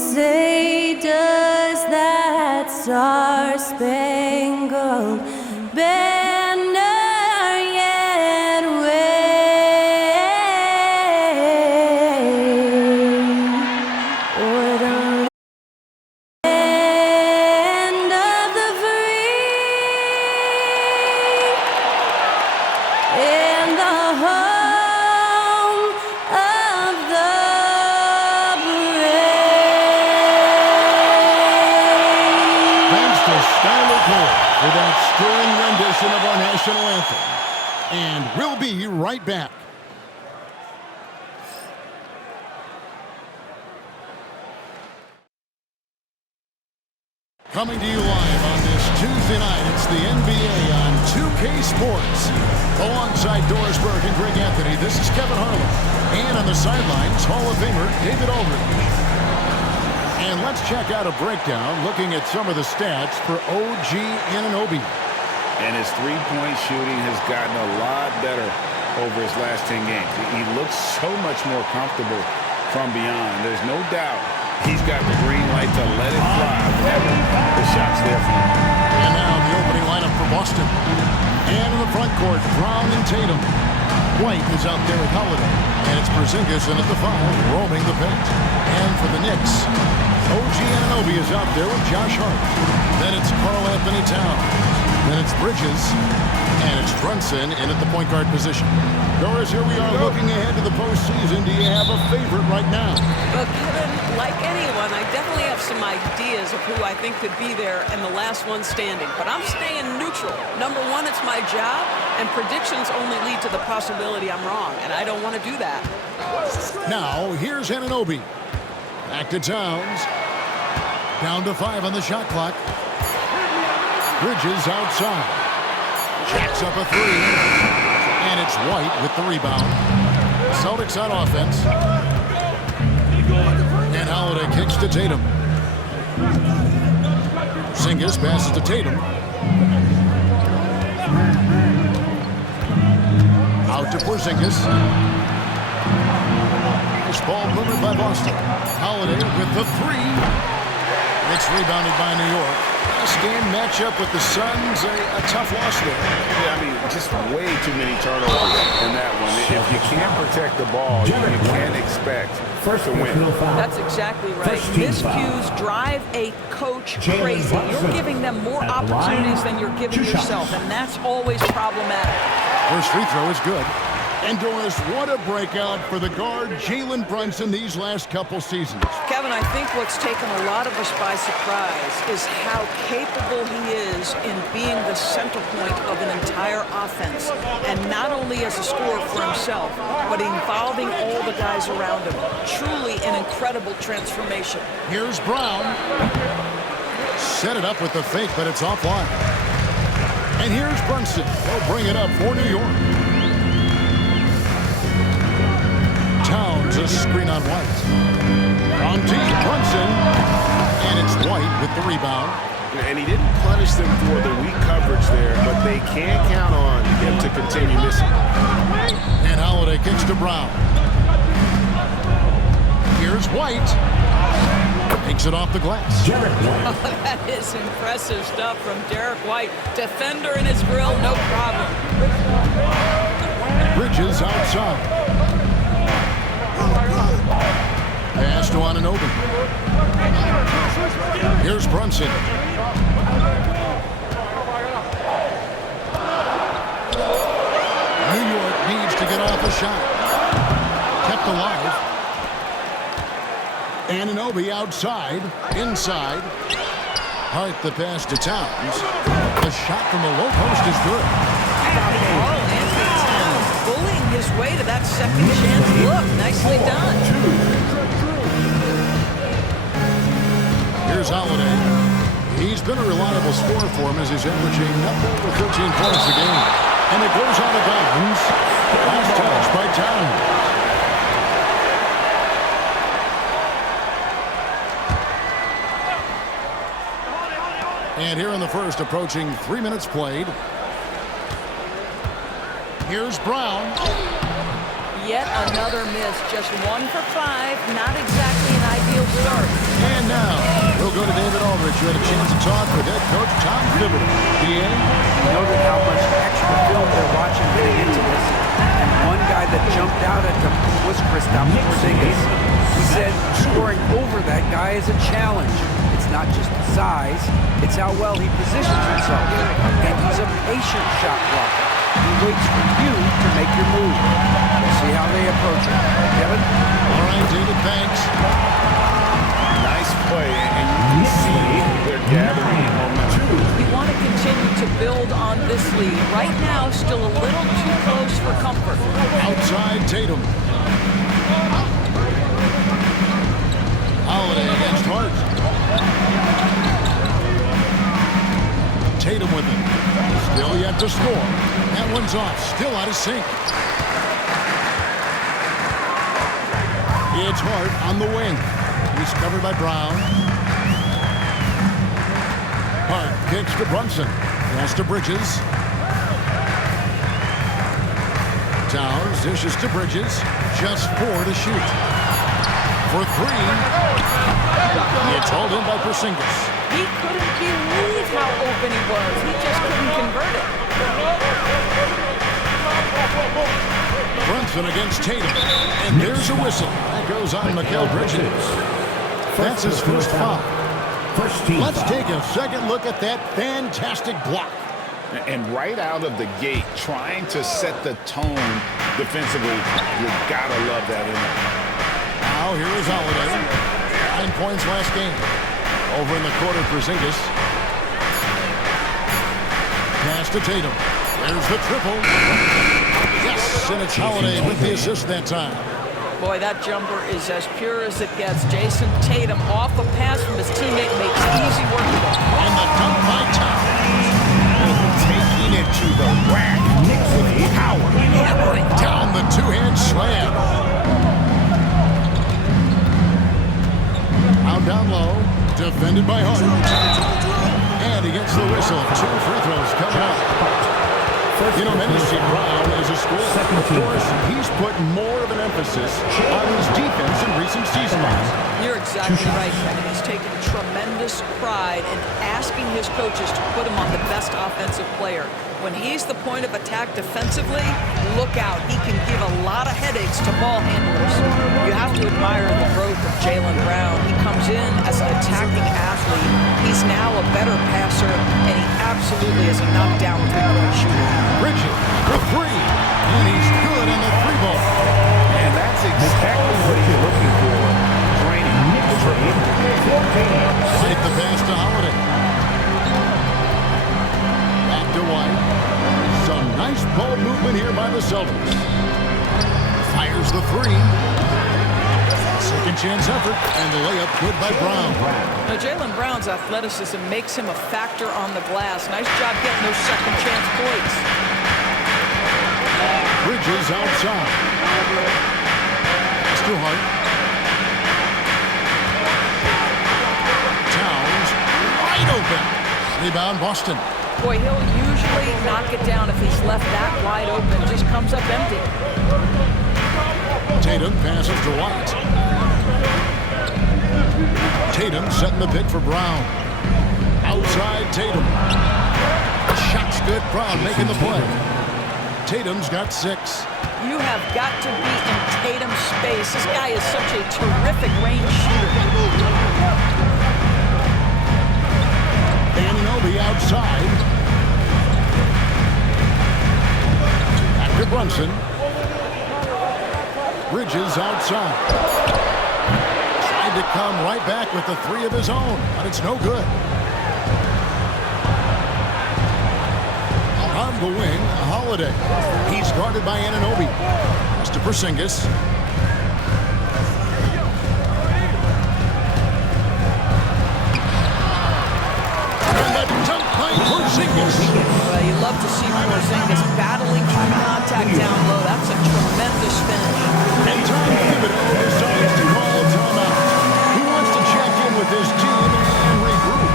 Say, does that star-spangled banner yet wave o'er the land of the free and the home of the brave? Thanks to Skylar Cole for that stirring rendition of our national anthem. And we'll be right back. Coming to you live on this Tuesday night, it's the NBA on 2K Sports. Alongside Doris Burke and Greg Anthony, this is Kevin Harlan. And on the sidelines, Hall of Famer David Aldridge. And let's check out a breakdown looking at some of the stats for OG Anunoby. And his three-point shooting has gotten a lot better over his last 10 games. He looks so much more comfortable from beyond. There's no doubt he's got the green light to let it fly whenever the shot's there for him. And now the opening lineup for Boston. And in the front court, Brown and Tatum. White is out there with Holiday. And it's Porzingis in at the 5, roaming the paint. And for the Knicks, OG Anunoby is out there with Josh Hart. Then it's Karl Anthony Towns. Then it's Bridges. And it's Brunson in at the point guard position. Doris, here we are looking ahead to the postseason. Do you have a favorite right now? Well, Kevin, like anyone, I definitely have some ideas of who I think could be there and the last one standing. But I'm staying neutral. Number one, it's my job, and predictions only lead to the possibility I'm wrong, and I don't want to do that. Now, here's Anunoby. Back to Towns. Down to 5 on the shot clock. Bridges outside. Jacks up a 3. And it's White with the rebound. Celtics on offense. And Holiday kicks to Tatum. Porzingis passes to Tatum. Out to Porzingis. Nice ball movement by Boston. Holiday with the 3. It's rebounded by New York. This game matchup with the Suns, a tough loss there. Yeah, I mean, just way too many turnovers in that one. If you can't protect the ball, you can't expect to win. That's exactly right. Miscues drive a coach crazy. You're giving them more opportunities than you're giving yourself, and that's always problematic. First free throw is good. And Doris, what a breakout for the guard Jalen Brunson these last couple seasons. Kevin, I think what's taken a lot of us by surprise is how capable he is in being the center point of an entire offense. And not only as a scorer for himself, but involving all the guys around him. Truly an incredible transformation. Here's Brown. Set it up with the fake, but it's offline. And here's Brunson. They'll bring it up for New York. Towns, a screen on White. On deep, Brunson. And it's White with the rebound. And he didn't punish them for the weak coverage there, but they can't count on him to continue missing. And Holiday kicks to Brown. Here's White. Takes it off the glass. Oh, that is impressive stuff from Derek White. Defender in his grill, no problem. Bridges outside. Pass to Anunoby. Here's Brunson. New York needs to get off a shot. Kept alive. Anunoby outside. Inside. Hart the pass to Towns. The shot from the low post is good. Oh, Anthony Towns bullying his way to that second chance look. Nicely done. Here's Holiday. He's been a reliable scorer for him as he's averaging up over 13 points a game. And it goes out of bounds. Last touch by Towns. And here in the first, approaching 3 minutes played. Here's Brown. Yet another miss. Just 1 for 5. Not exactly an ideal field starts. And now, we'll go to David Aldridge, who had a chance to talk with head coach Tom Thibodeau. DA? Noted how much extra film they're watching getting into this. And one guy that jumped out at them was Kristaps Porzingis. He said scoring over that guy is a challenge. It's not just the size, it's how well he positions himself. And he's a patient shot blocker. He waits for you to make your move. We'll see how they approach it. Kevin? All right, David, thanks. Nice play, and you can see they're gathering momentum. You want to continue to build on this lead. Right now, still a little too close for comfort. Outside Tatum. Holiday against Hart. Tatum with it. Still yet to score. That one's off. Still out of sync. It's Hart on the wing. He's covered by Brown. Hart kicks to Brunson. Pass to Bridges. Towns dishes to Bridges. Just 4 to shoot. For 3. It's hauled in by Porzingis. He couldn't believe how open he was. He just couldn't convert it. Brunson against Tatum. And there's a whistle. That goes on Mikal Bridges. That's his first foul. Let's take a second look at that fantastic block. And right out of the gate, trying to set the tone defensively, you gotta love that in there. Now here is Holiday. 9 points last game. Over in the corner, Porzingis. Pass to Tatum. There's the triple. Yes, and it's Holiday with the assist that time. Boy, that jumper is as pure as it gets. Jason Tatum off a pass from his teammate makes easy work of it. And the dunk by Towns. Taking it to the rack. With power. Hammering down the two-hand slam. Out down low. Defended by Hart. And he gets the whistle. 2 free throws coming up. You know, many see Brown as a scorer. Of course, he's put more of an emphasis on his defense in recent seasons. You're exactly right, Kevin. He's taken tremendous pride in asking his coaches to put him on the best offensive player. When he's the point of attack defensively, look out. He can give a lot of headaches to ball handlers. You have to admire the growth of Jaylen Brown. He comes in as an attacking athlete. He's now a better passer, and he absolutely is a knockdown three-point shooter. Bridges for 3. And he's good on the 3-ball. And that's exactly what he's looking for. Draining the triple. Like the pass to Holiday. Back to White. Some nice ball movement here by the Celtics. Fires the 3. Second chance effort, and the layup good by Brown. Now, Jaylen Brown's athleticism makes him a factor on the glass. Nice job getting those second chance points. Bridges outside. It's to Hart. Towns wide open. Rebound Boston. Boy, he'll usually knock it down if he's left that wide open. Just comes up empty. Tatum passes to White. Tatum setting the pick for Brown. Outside Tatum. Shot's good. Brown making the play. Tatum's got 6. You have got to be in Tatum's space. This guy is such a terrific range shooter. Anunoby outside. Back to Brunson. Bridges outside. Tried to come right back with the 3 of his own, but it's no good. On the wing, Holiday. He's guarded by Anunoby. Pass to Porzingis. And the dunk by Porzingis. Well, you love to see Porzingis battling through contact down low. That's a tremendous finish. And Tom Thibodeau decides to call timeout. He wants to check in with his team and regroup.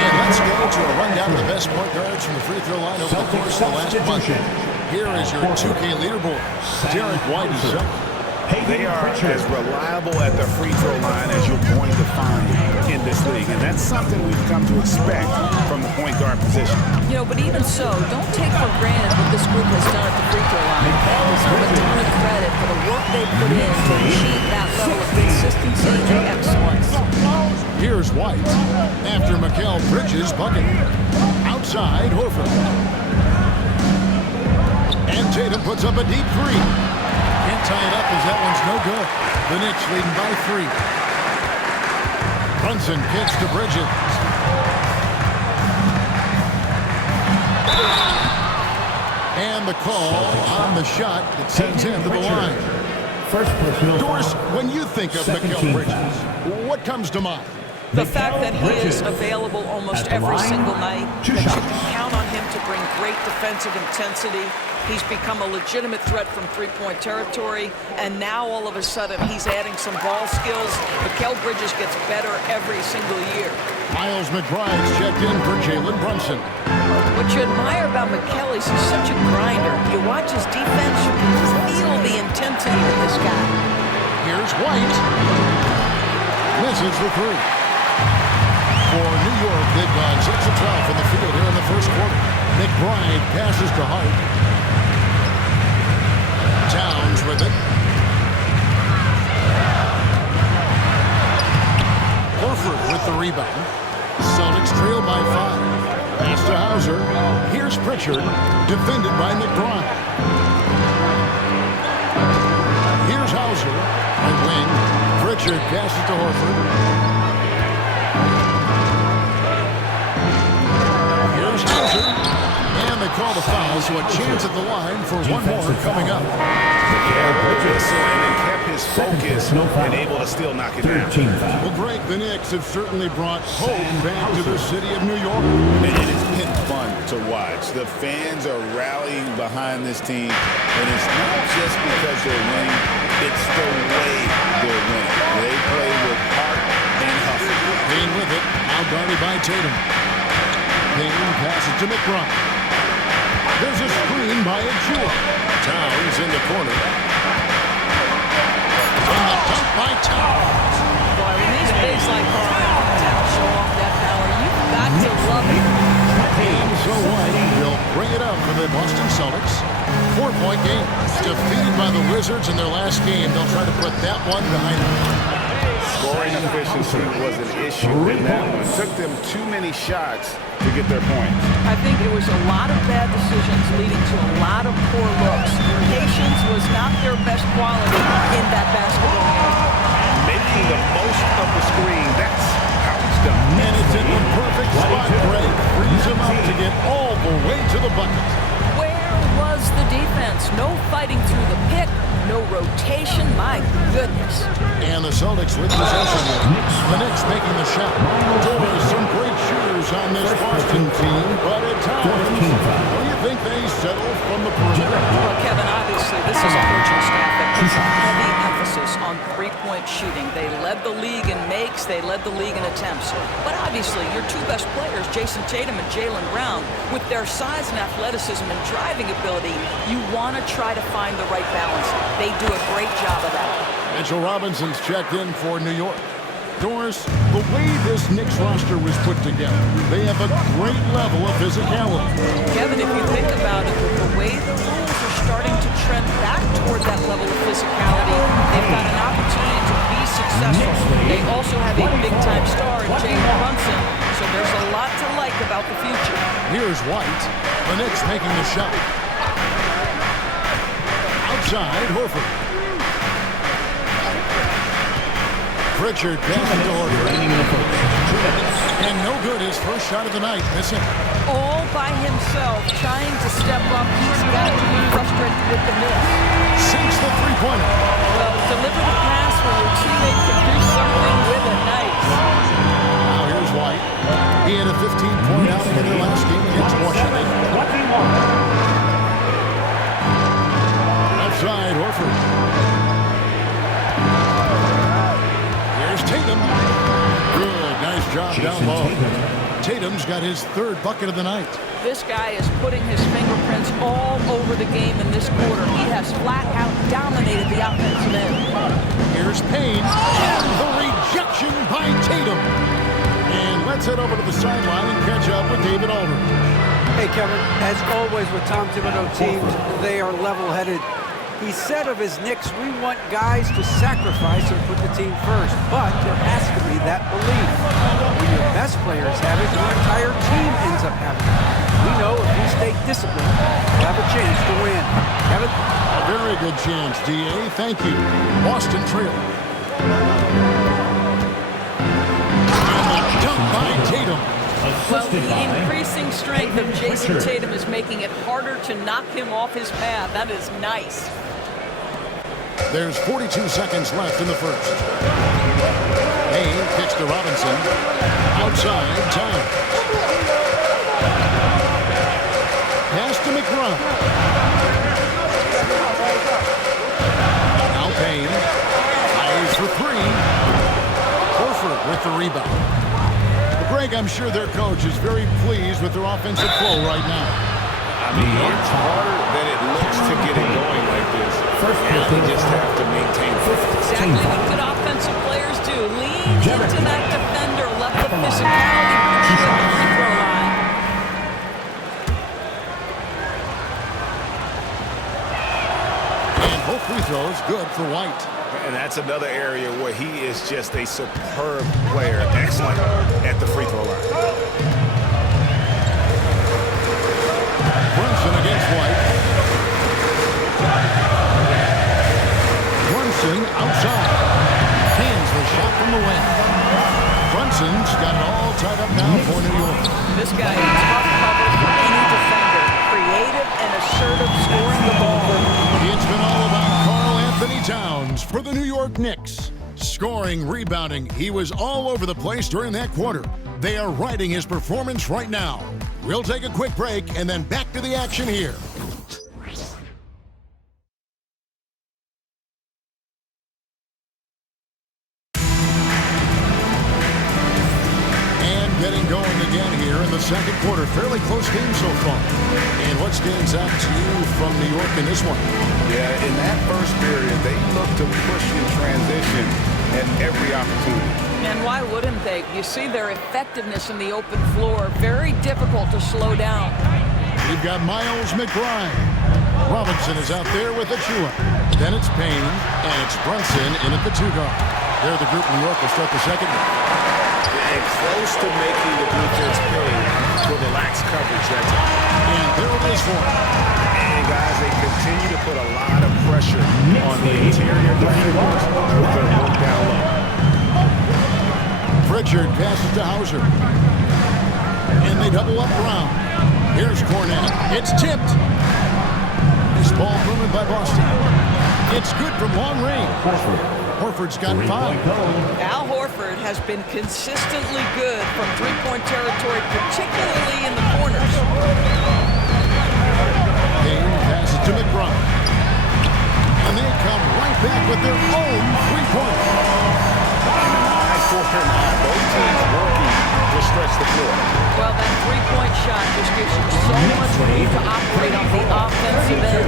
And let's go to a rundown of the best point guards from the free throw line over the course of the last month. Here is your 2K leaderboard. Derek White is second. They are as reliable at the free throw line as you're going to find in this league. And that's something we've come to expect from the point guard position. You know, but even so, don't take for granted what this group has done at the free throw line. They deserve a ton of credit for the work they put in to achieve that level of consistency and excellence. Here's White after Mikal Bridges bucket. Outside, Horford. And Tatum puts up a deep three. Can't tie it up as that one's no good. The Knicks leading by 3. Brunson kicks to Bridges. And the call on the shot that sends him to the line. Doris, when you think of Mikal Bridges, what comes to mind? The fact that he is available almost every single night, that you can count on him to bring great defensive intensity. He's become a legitimate threat from three-point territory, and now all of a sudden he's adding some ball skills. Mikal Bridges gets better every single year. Miles McBride's checked in for Jalen Brunson. What you admire about Mikal is he's such a grinder. You watch his defense, you can just feel the intensity of this guy. Here's White. Misses the three. For New York, they've gone 6 of 12 from the field here in the first quarter. McBride passes to Hart. Towns with it. Horford with the rebound. Celtics trail by 5. Pass to Hauser. Here's Pritchard, defended by McBride. Here's Hauser, right wing. Pritchard passes to Horford. And they call the foul, so a chance at the line for one more coming up. Mikal Bridges and kept his focus and able to still knock it down. Well, Greg, the Knicks have certainly brought hope back to the city of New York. And it's been fun to watch. The fans are rallying behind this team, and it's not just because they're winning, it's the way they're winning. They play with heart and hustle. Payne with it, now guarded by Tatum. Payne passes to McBride. There's a screen by Achua. Towns in the corner. And the dunk by Towns. Boy, when these bigs like Carl Towns show off that power, you've got to love it. And so White will bring it up for the Boston Celtics. 4-point game. Defeated by the Wizards in their last game. They'll try to put that one behind them. Scoring efficiency was an issue in that one. Took them too many shots to get their points. I think it was a lot of bad decisions leading to a lot of poor looks. Patience was not their best quality in that basketball game. Making the most of the screen, that's how it's done. And it's in the perfect spot, Greg. Frees him up to get all the way to the bucket. Where was the defense? No fighting through the pick, no rotation. My goodness. And the Celtics with possession here. The Knicks making the shot. There's some great shooters on this Boston team, but at times, don't you think they settle from the perimeter? Well, Kevin, obviously, this is a coaching staff that puts a heavy emphasis on three-point shooting. They led the league in makes, they led the league in attempts. But obviously, your two best players, Jason Tatum and Jaylen Brown, with their size and athleticism and driving ability, you want to try to find the right balance. They do a great job of that. Mitchell Robinson's checked in for New York. Doris, the way this Knicks roster was put together, they have a great level of physicality. Kevin, if you think about it, with the way the rules are starting to trend back toward that level of physicality, they've got an opportunity to be successful. They also have a big-time star in Jalen Brunson, so there's a lot to like about the future. Here's White. The Knicks making the shot. Outside, Horford. Pritchard passes to Horford. And no good, his first shot of the night, missing. All by himself, trying to step up. He's got to be frustrated with the miss. Sinks the three-pointer. Well, deliver the pass where your teammate can do something with it. Nice. Now here's White. He had a 15-point outing in their last game against Washington. Outside, Horford. Here's Tatum. Good, nice job down low. Tatum Tatum's got his third bucket of the night. This guy is putting his fingerprints all over the game in this quarter. He has flat out dominated the offensive end. Here's Payne, and the rejection by Tatum. And let's head over to the sideline and catch up with David Aldridge. Hey, Kevin, as always with Tom Thibodeau teams, they are level-headed. He said of his Knicks, we want guys to sacrifice and put the team first, but there has to be that belief. When your best players have it, your entire team ends up having it. We know if we stay disciplined, we'll have a chance to win. Kevin? A very good chance, D.A. Thank you. Boston trail. And a dunk by Tatum. Well, the increasing strength of Jason Tatum is making it harder to knock him off his path. That is nice. There's 42 seconds left in the first. Payne kicks to Robinson. Outside, time. Pass to McBride. Now Payne. Fires for three. Horford with the rebound. Greg, I'm sure their coach is very pleased with their offensive flow right now. I mean, it's harder than it looks to get it going like this. And they just have to maintain focus. Exactly what good offensive players do. Lean into that defender. Let the physicality push you at the free throw line. And both free throws good for White. And that's another area where he is just a superb player. Excellent at the free throw line. Brunson against White. Brunson outside. Cans the shot from the wing. Brunson's got it all tied up now for New York. This guy is tough cover for any defender. Creative and assertive scoring the ball. It's been all about Karl-Anthony Towns for the New York Knicks. Scoring, rebounding, he was all over the place during that quarter. They are riding his performance right now. We'll take a quick break and then back to the action here. And getting going again here in the second quarter. Fairly close game so far. And what stands out to you from New York in this one? Yeah, in that first period, they looked to push in transition at every opportunity. And why wouldn't they? You see their effectiveness in the open floor. Very difficult to slow down. We've got Miles McBride. Robinson is out there with Achua. Then it's Payne, and it's Brunson in at the two guard. There the group New York will start the second. And close to making the defense pay for the lax coverage that time. And there it is for him. And guys, they continue to put a lot of pressure on the interior defenders with their work down low. Pritchard passes to Hauser. And they double up Brown. Here's Cornette. It's tipped. This ball moved by Boston. It's good from long range. Horford's got 5. Al Horford has been consistently good from three-point territory, particularly in the corners. Payne passes to McBride. And they come right back with their own three-point. For both teams working to stretch the floor. Well, that three-point shot just gives you so much room to operate on the offensive end.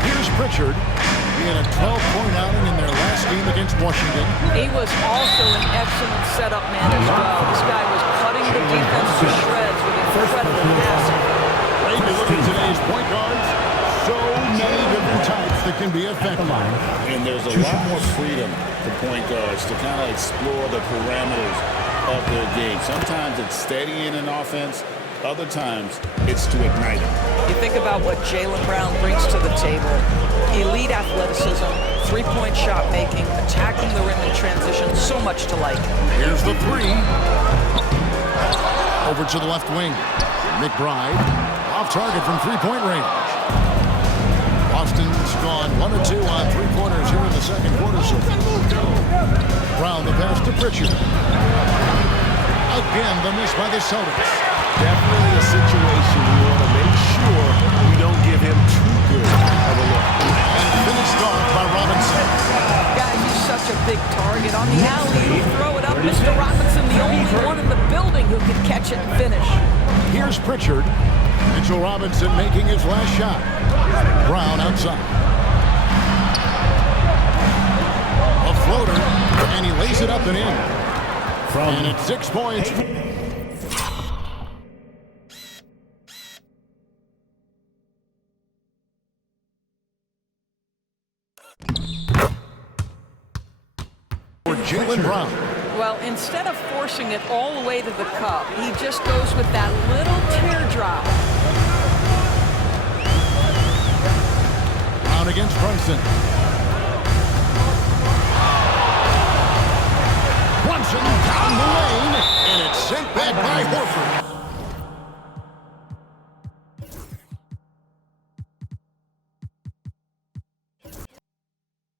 Here's Pritchard. He had a 12-point outing in their last game against Washington. He was also an excellent setup man as well. This guy was cutting the defense to shreds with incredible passing. Ray, you look at today's point guards, so many different types that can be effective. And there's a lot more freedom for point guards to kind of explore the parameters of their game. Sometimes it's steadying an offense. Other times, it's to ignite it. You think about what Jaylen Brown brings to the table. Elite athleticism, three-point shot making, attacking the rim in transition, so much to like. Here's the three. Over to the left wing. McBride off target from three-point range. Boston's gone 1 of 2 on three-pointers here in the second quarter. So Brown the pass to Pritchard. Again, the miss by the Celtics. Definitely a situation we want to make sure we don't give him too good of a look. And finished off by Robinson. Guys, he's such a big target. On the alley, you throw it up. Mr. Robinson, the only one in the building shooting who can catch it and finish. Here's Pritchard. Mitchell Robinson making his last shot. Brown outside. A floater, and he lays it up and in. And it's 6 points. For Jaylen Brown. Well, instead of forcing it all the way to the cup, he just goes with that little teardrop. Brown against Brunson. Brunson down the lane, and it's sent back by Horford.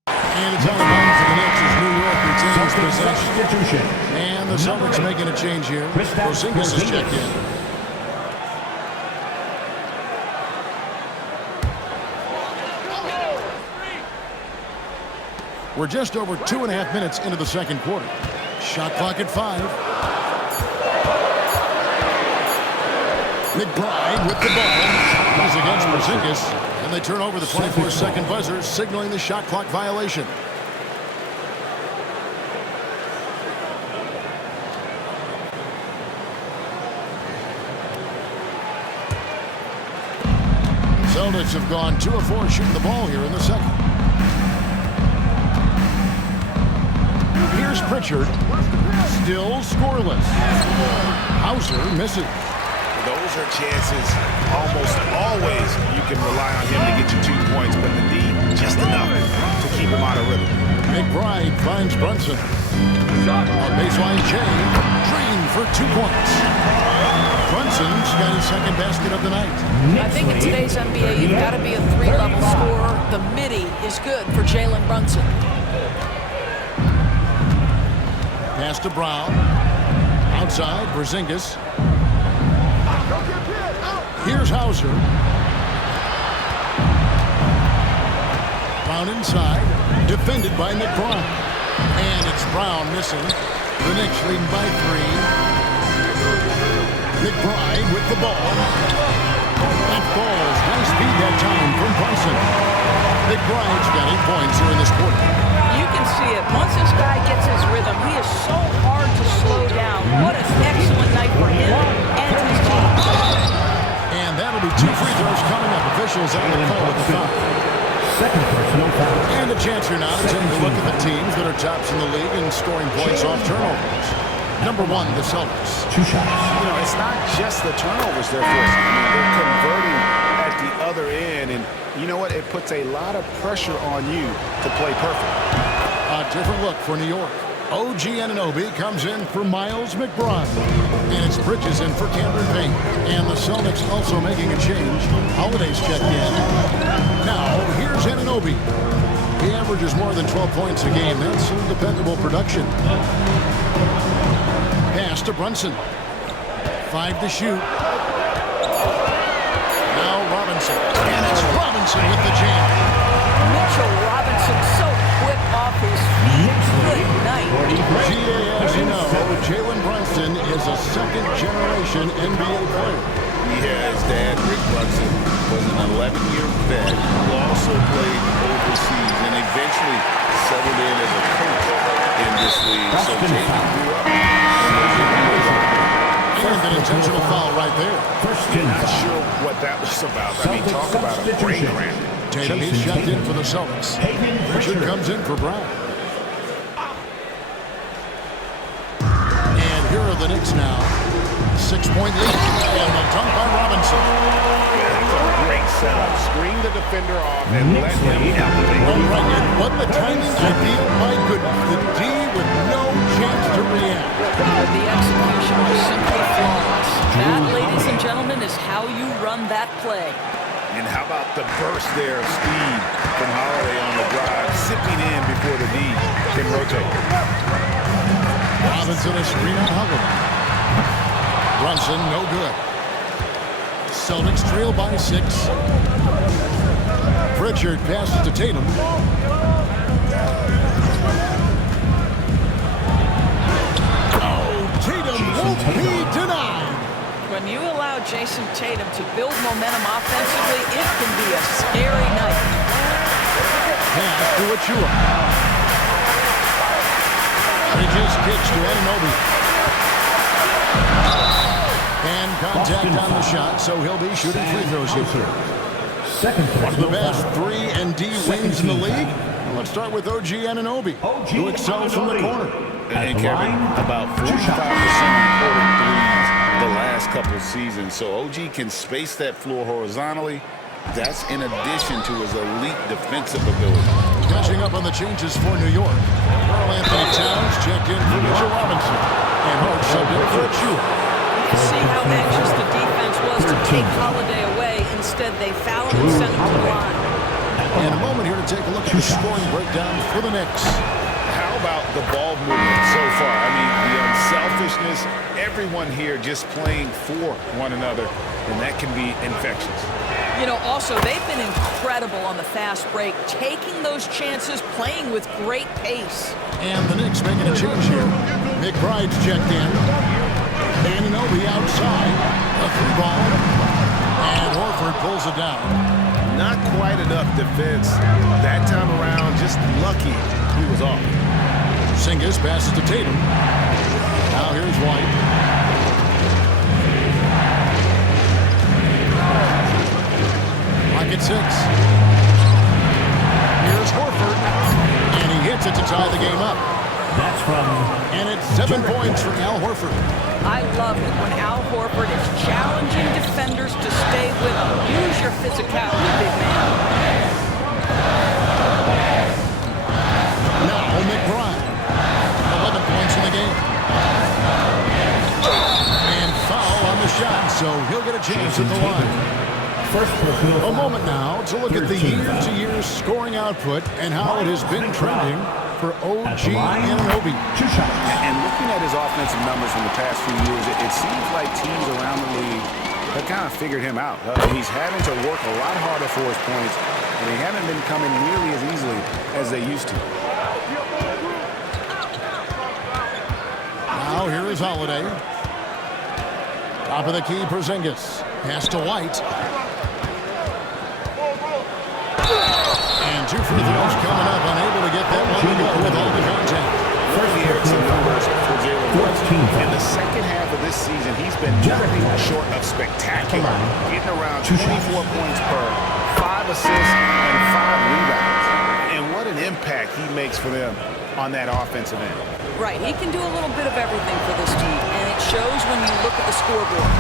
And it's out of bounds to the Knicks as New York retains possession. And the Celtics making a change here. Porzingis is checked in. We're just over 2.5 minutes into the second quarter. Shot clock at 5. McBride with the ball. He's against Porzingis. And they turn over the 24-second buzzer, signaling the shot clock violation. Celtics have gone 2 of 4 shooting the ball here in the second. Here's Pritchard. Still scoreless. Hauser misses. Those are chances almost always you can rely on him to get you 2 points, but the D just enough to keep him out of rhythm. McBride finds Brunson. On baseline, Jay. Green for 2 points. Brunson's got his second basket of the night. I think in today's NBA, you've got to be a 3-level scorer. The midi is good for Jalen Brunson. Pass to Brown. Outside, Porzingis. Here's Hauser. Brown inside. Defended by McBride. And it's Brown missing. The Knicks leading by 3. McBride with the ball. That falls. High speed that time from Brunson. McBride's got 8 points here in this quarter. You can see it. Once this guy gets his rhythm, he is so hard to slow down. What an excellent night for him and his team. And that'll be 2 free throws coming up. Officials on the call with the foul. Second personal foul. And a chance here now to take a look at the teams that are tops in the league in scoring points off turnovers. Number 1, the Celtics. 2 shots. You know, it's not just the turnovers they're forcing. I mean, they're converting at the other end, and you know what? It puts a lot of pressure on you to play perfect. A different look for New York. OG Anunoby comes in for Miles McBride. And it's Bridges in for Cameron Payne. And the Celtics also making a change. Holiday's checked in. Now, here's Anunoby. He averages more than 12 points a game. That's some dependable production. Pass to Brunson. 5 to shoot. Now Robinson. And it's Robinson with the jam. Mitchell Robinson so quick off his feet. Good night. As you know, Jalen Brunson is a second-generation NBA player. Yeah, his dad, Rick Brunson, was an 11-year vet who also played overseas and eventually settled in as a coach in this league. So Jalen grew up in those NBA. And an intentional foul right there. Not sure what that was about. I mean, talk about a brain cramp. Tatum is checked in for the Celtics. Pritchard comes in for Brown. And here are the Knicks now. 6-point lead. And the dunk by Robinson. Great setup. Screen the defender off and let him elevate. Oh, right. And what the timing idea. My goodness. The D with no chance to react. The execution was simply flawless. That, ladies and gentlemen, is how you run that play. And how about the burst there of speed from Holiday on the drive, zipping in before the D can rotate. Robinson a screen on Holiday. Brunson no good. Celtics trail by 6. Pritchard passes to Tatum. Oh, Tatum won't Be denied. When you allow Jason Tatum to build momentum offensively, it can be a scary night. Pass to Achua. Bridges pitch to Anunoby. And contact on the shot, so he'll be shooting free throws here. Second One of the personal best foul. 3-and-D wings in the league. Let's start with OG Anunoby, who excels from the corner. And Kevin, about 45% on threes the last couple seasons. So OG can space that floor horizontally. That's in addition to his elite defensive ability. Catching up on the changes for New York. Karl Anthony Towns checked in for Mitchell Robinson. And Hope subbed in for Achua. You can see how anxious the defense was to take Holiday away. Instead, they foul him and send him to the line. And a moment here to take a look at the scoring breakdown for the Knicks. How about the ball movement so far? I mean, the unselfishness, everyone here just playing for one another, and that can be infectious. You know, also, they've been incredible on the fast break, taking those chances, playing with great pace. And the Knicks making a change here. McBride's checked in. Anunoby outside. A free ball. And Horford pulls it down. Not quite enough defense that time around, just lucky he was off. Porzingis passes to Tatum. Now here's White. Lock at 6. Here's Horford. And he hits it to tie the game up. That's from... And it's 7 points for Al Horford. I love it when Al Horford is challenging defenders to stay with him. Use your physicality, big man. Now McBride. 11 points in the game. And foul on the shot, so he'll get a chance at the line. First personal A foul. moment now to look at the year-to-year scoring output and how it has been trending for OG Anunoby. 2 shots. And looking at his offensive numbers from the past few years, it seems like teams around the league have kind of figured him out. He's having to work a lot harder for his points, and they haven't been coming nearly as easily as they used to. Now here is Holiday. Top of the key, Porzingis. Pass to White. And 2 free throws coming up, unable to get that one to go with all the contact. First year, some numbers for Jalen Brunson. In the second half of this season, he's been nothing short of spectacular, getting around 24 points per, 5 assists, and 5 rebounds. And what an impact he makes for them on that offensive end. Right, he can do a little bit of everything for this team, and it shows when you look at the scoreboard.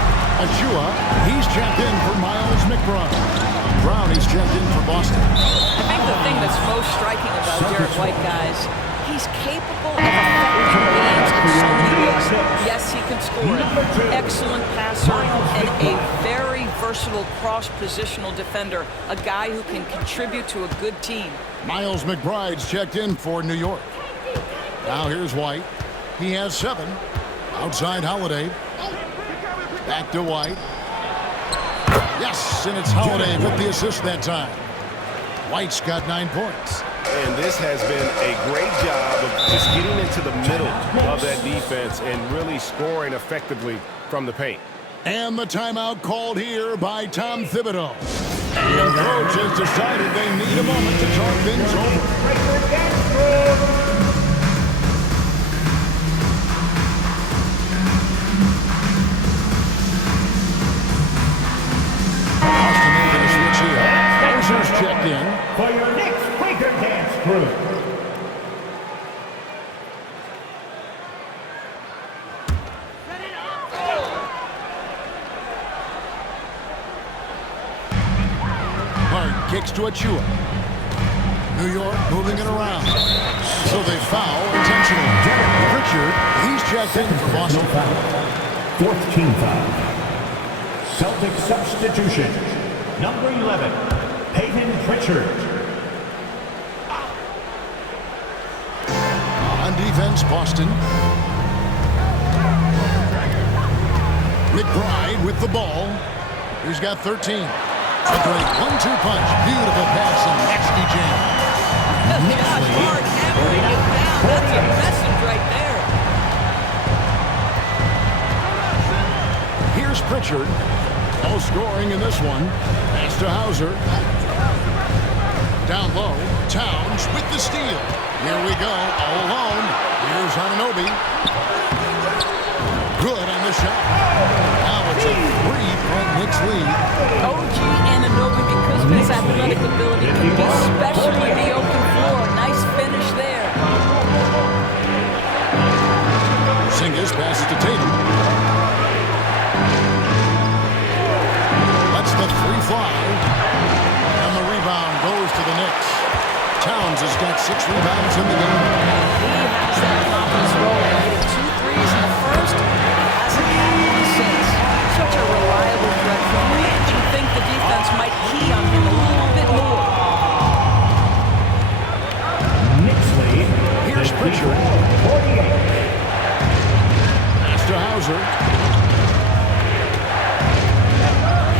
Achua, he's checked in for Miles McBride. Brownie's checked in for Boston. I think the thing that's most striking about Derek White, guys, he's capable of affecting games in so many ways. Yes, he can score. Excellent passer and a very versatile cross-positional defender, a guy who can contribute to a good team. Miles McBride's checked in for New York. Now here's White. He has 7. Outside Holiday. Back to White. Yes, and it's Holiday with the assist that time. White's got 9 points. And this has been a great job of just getting into the middle of that defense and really scoring effectively from the paint. And the timeout called here by Tom Thibodeau. The coach has decided they need a moment to talk things over. Boston making a switch here. Bowser's checked in. For your Knicks Quaker Dance Crew. Hart kicks to Achua. New York moving it around. So they foul intentionally. Pritchard, he's checked in for Boston. No foul. 4th team foul. Celtic substitution. Number 11, Peyton Pritchard. On defense, Boston. McBride with the ball. He's got 13. A great 1-2 punch. Beautiful pass and nasty jam. Josh Hart hammering it down. That's a message right there. Here's Pritchard. No scoring in this one. Pass to Hauser. Down low. Towns with the steal. Here we go. All alone. Here's Anunoby. Good on the shot. Now it's a 3-point Knicks lead. OG Anunoby, because of his athletic ability, can be special in the open floor. Nice finish there. Porzingis passes to Tatum. Lets the three fly. And the rebound goes to the Knicks. Towns has got 6 rebounds in the game. He has that confidence rolling. He hit 2 threes in the first. Hasn't had one since. Such a reliable threat from him. You think the defense might key on him a little bit more. Knicks lead. Here's Pritchard. 48. Pass to Hauser.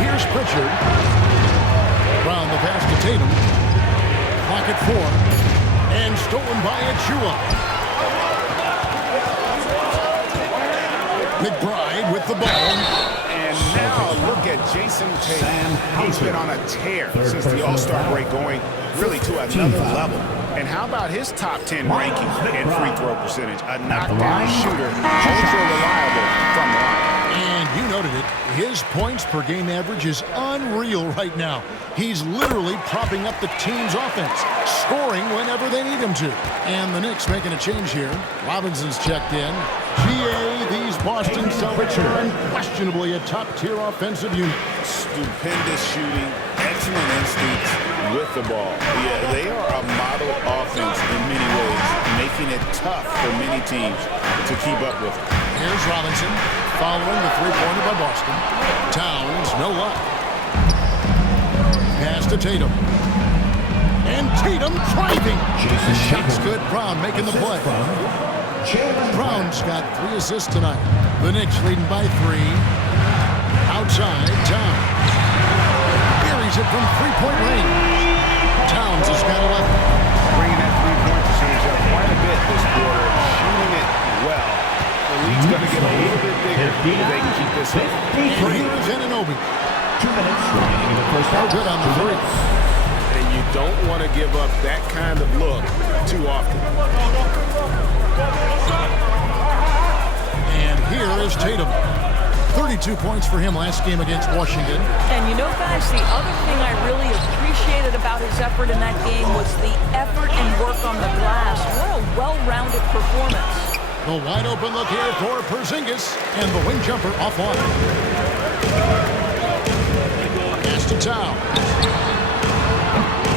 Here's Pritchard. Brown the pass to Tatum. Clock at 4. And stolen by Achua. McBride with the ball. And now look at Jason Tatum. He's been on a tear since the All-Star break, going really to another level. And how about his top 10 ranking in free throw percentage? A knockdown shooter, ultra reliable from the line. And you noted it. His points per game average is unreal right now. He's literally propping up the team's offense, scoring whenever they need him to. And the Knicks making a change here. Robinson's checked in. GA, these Boston Celtics are unquestionably a top-tier offensive unit. Stupendous shooting, excellent instincts with the ball. Yeah, they are a model offense in many ways, making it tough for many teams to keep up with. Here's Robinson following the three-pointer by Boston. Towns, no luck. Pass to Tatum. And Tatum driving. The shot's good. Brown making the play. Brown's got 3 assists tonight. The Knicks leading by 3. Outside, Towns. Buries it from three-point range. Towns has got 11. Bringing that three-point percentage up quite a bit this quarter, shooting it well. The lead's going to get a little bit bigger if they can keep this up. And here's Anunoby. 2 minutes remaining in the first half. Good on the three. And you don't want to give up that kind of look too often. And here is Tatum. 32 points for him last game against Washington. And you know, guys, the other thing I really appreciated about his effort in that game was the effort and work on the glass. What a well-rounded performance. The wide open look here for Porzingis, and the wing jumper offline. Pass to Towns.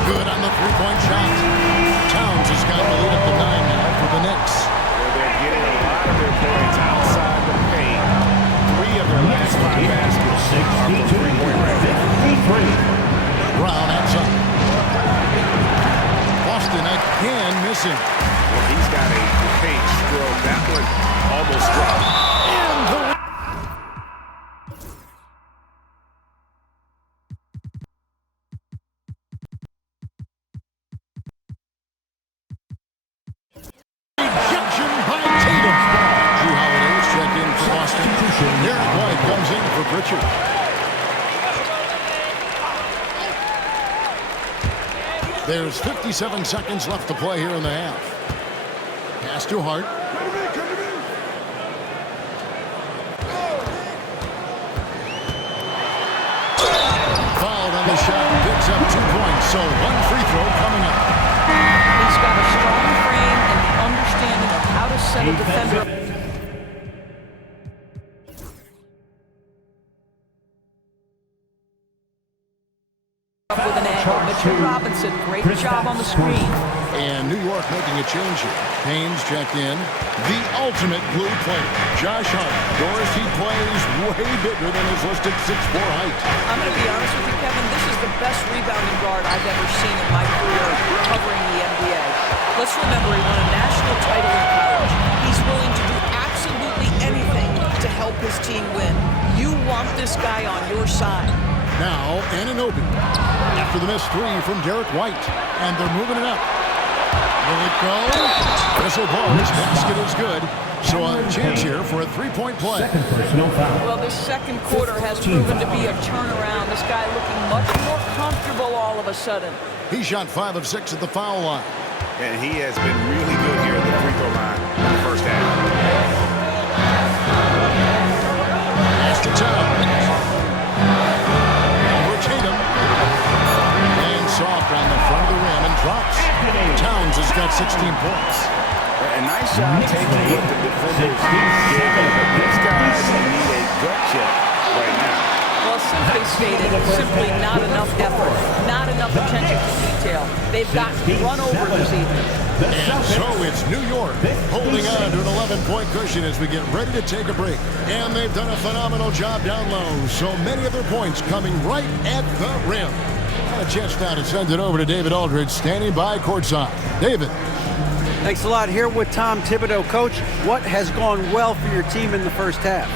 Good on the three-point shot. Towns has got the lead up to 9 now for the Knicks. They're getting a lot of their points outside the paint. 3 of their last 5 baskets are from three-point range. Brown outside. Boston again missing. Well, he's got a paint stroke. That one almost dropped. And the rejection by Tatum. Drew Holiday's check in for Boston. Derek White comes in for Pritchard. There's 57 seconds left to play here in the half. Pass to Hart. Fouled on the shot, picks up 2 points, so 1 free throw coming up. He's got a strong frame and the understanding of how to set a defender up. With an angle. Mitchell Robinson, great job on the screen. And New York making a change here. Haynes checked in. The ultimate blue player, Josh Hart. Doris, he plays way bigger than his listed 6'4" height. I'm going to be honest with you, Kevin. This is the best rebounding guard I've ever seen in my career covering the NBA. Let's remember, he won a national title in college. He's willing to do absolutely anything to help his team win. You want this guy on your side. Now, Anunoby. After the missed 3 from Derek White. And they're moving it up. Will it go? Whistle blows. Basket is good. So a chance here for a three-point play. Second personal foul. Well, this second quarter has proven to be a turnaround. This guy looking much more comfortable all of a sudden. He shot 5 of 6 at the foul line. And he has been really good here at the free throw line in the first half. Pass to Towns. For Tatum. And soft on the front of the rim and drops. Towns has got 16 points. A nice shot taken with the defenders. These guys need a gut check right now. Well, simply stated, simply not enough effort, not enough attention to detail. They've got run over this evening. And so it's New York holding on to an 11-point cushion as we get ready to take a break. And they've done a phenomenal job down low. So many of their points coming right at the rim. Got a chance now to send it over to David Aldridge, standing by courtside. David. Thanks a lot. Here with Tom Thibodeau. Coach, what has gone well for your team in the first half?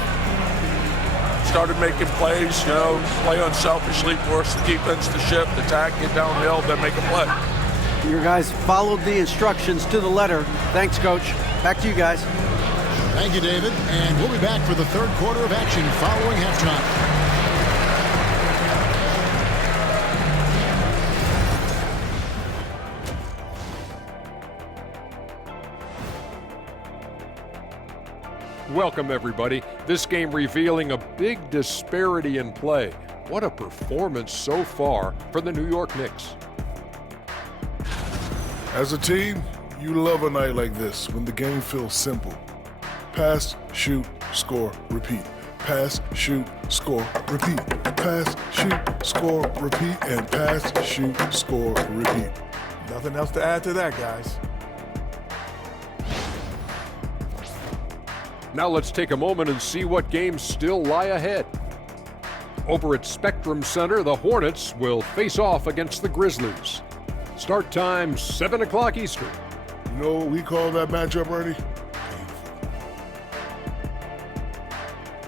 Started making plays, play unselfishly, force the defense to shift, attack, get downhill, then make a play. Your guys followed the instructions to the letter. Thanks, Coach. Back to you guys. Thank you, David. And we'll be back for the third quarter of action following halftime. Welcome, everybody. This game revealing a big disparity in play. What a performance so far for the New York Knicks. As a team, you love a night like this when the game feels simple. Pass, shoot, score, repeat. Pass, shoot, score, repeat. Pass, shoot, score, repeat. And pass, shoot, score, repeat. Nothing else to add to that, guys. Now let's take a moment and see what games still lie ahead. Over at Spectrum Center, the Hornets will face off against the Grizzlies. Start time, 7 o'clock Eastern. You know what we call that matchup, Ernie?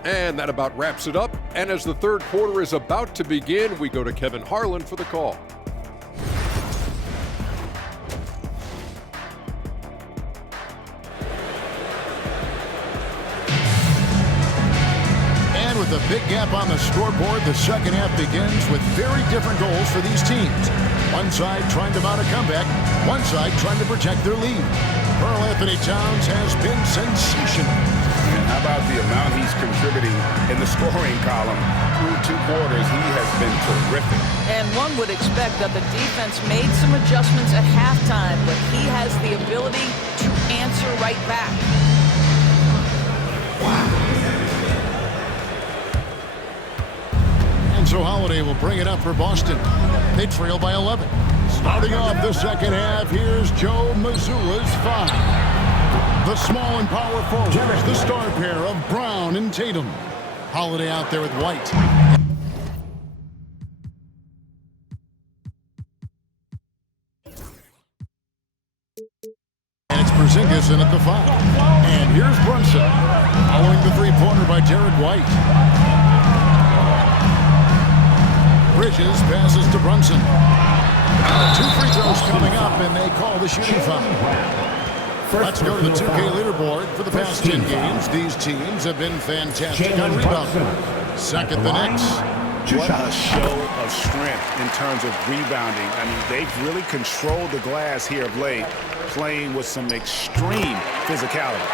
And that about wraps it up. And as the third quarter is about to begin, we go to Kevin Harlan for the call. With a big gap on the scoreboard, the second half begins with very different goals for these teams. One side trying to mount a comeback, one side trying to protect their lead. Karl-Anthony Towns has been sensational. And how about the amount he's contributing in the scoring column? Through 2 quarters, he has been terrific. And one would expect that the defense made some adjustments at halftime, but he has the ability to answer right back. So Holiday will bring it up for Boston. They trail by 11. Starting off the second half, here's Joe Mazzulla's 5. The small and power forwards, the star pair of Brown and Tatum. Holiday out there with White. And it's Porzingis in at the 5. And here's Brunson. Following the three-pointer by Derek White. Bridges passes to Brunson. 2 free throws coming up, and they call the shooting foul. Let's go to the 2K leaderboard. For the past 10 games, these teams have been fantastic on rebounding. Second, the Knicks. What a show of strength in terms of rebounding. I mean, they've really controlled the glass here of late, playing with some extreme physicality.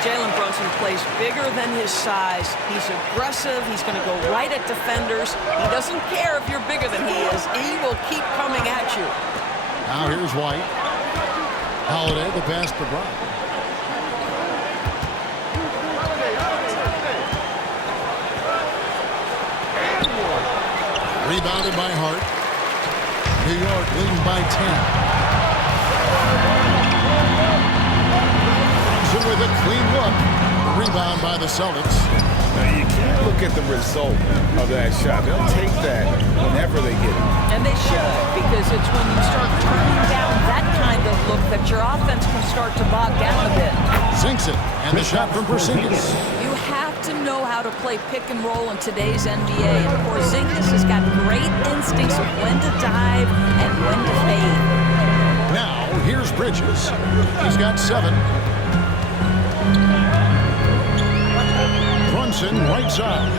Jalen Brunson plays bigger than his size. He's aggressive. He's going to go right at defenders. He doesn't care if you're bigger than he is. He will keep coming at you. Now here's White. Holiday, the pass to Brown. Rebounded by Hart. New York leading by 10. With a clean look. Rebound by the Celtics. Now you can't look at the result of that shot. They'll take that whenever they get it. And they should, because it's when you start turning down that kind of look that your offense can start to bog down a bit. Sinks it. And the shot from Porzingis. You have to know how to play pick and roll in today's NBA. And Porzingis has got great instincts of when to dive and when to fade. Now, here's Bridges. He's got 7. Brunson, right side.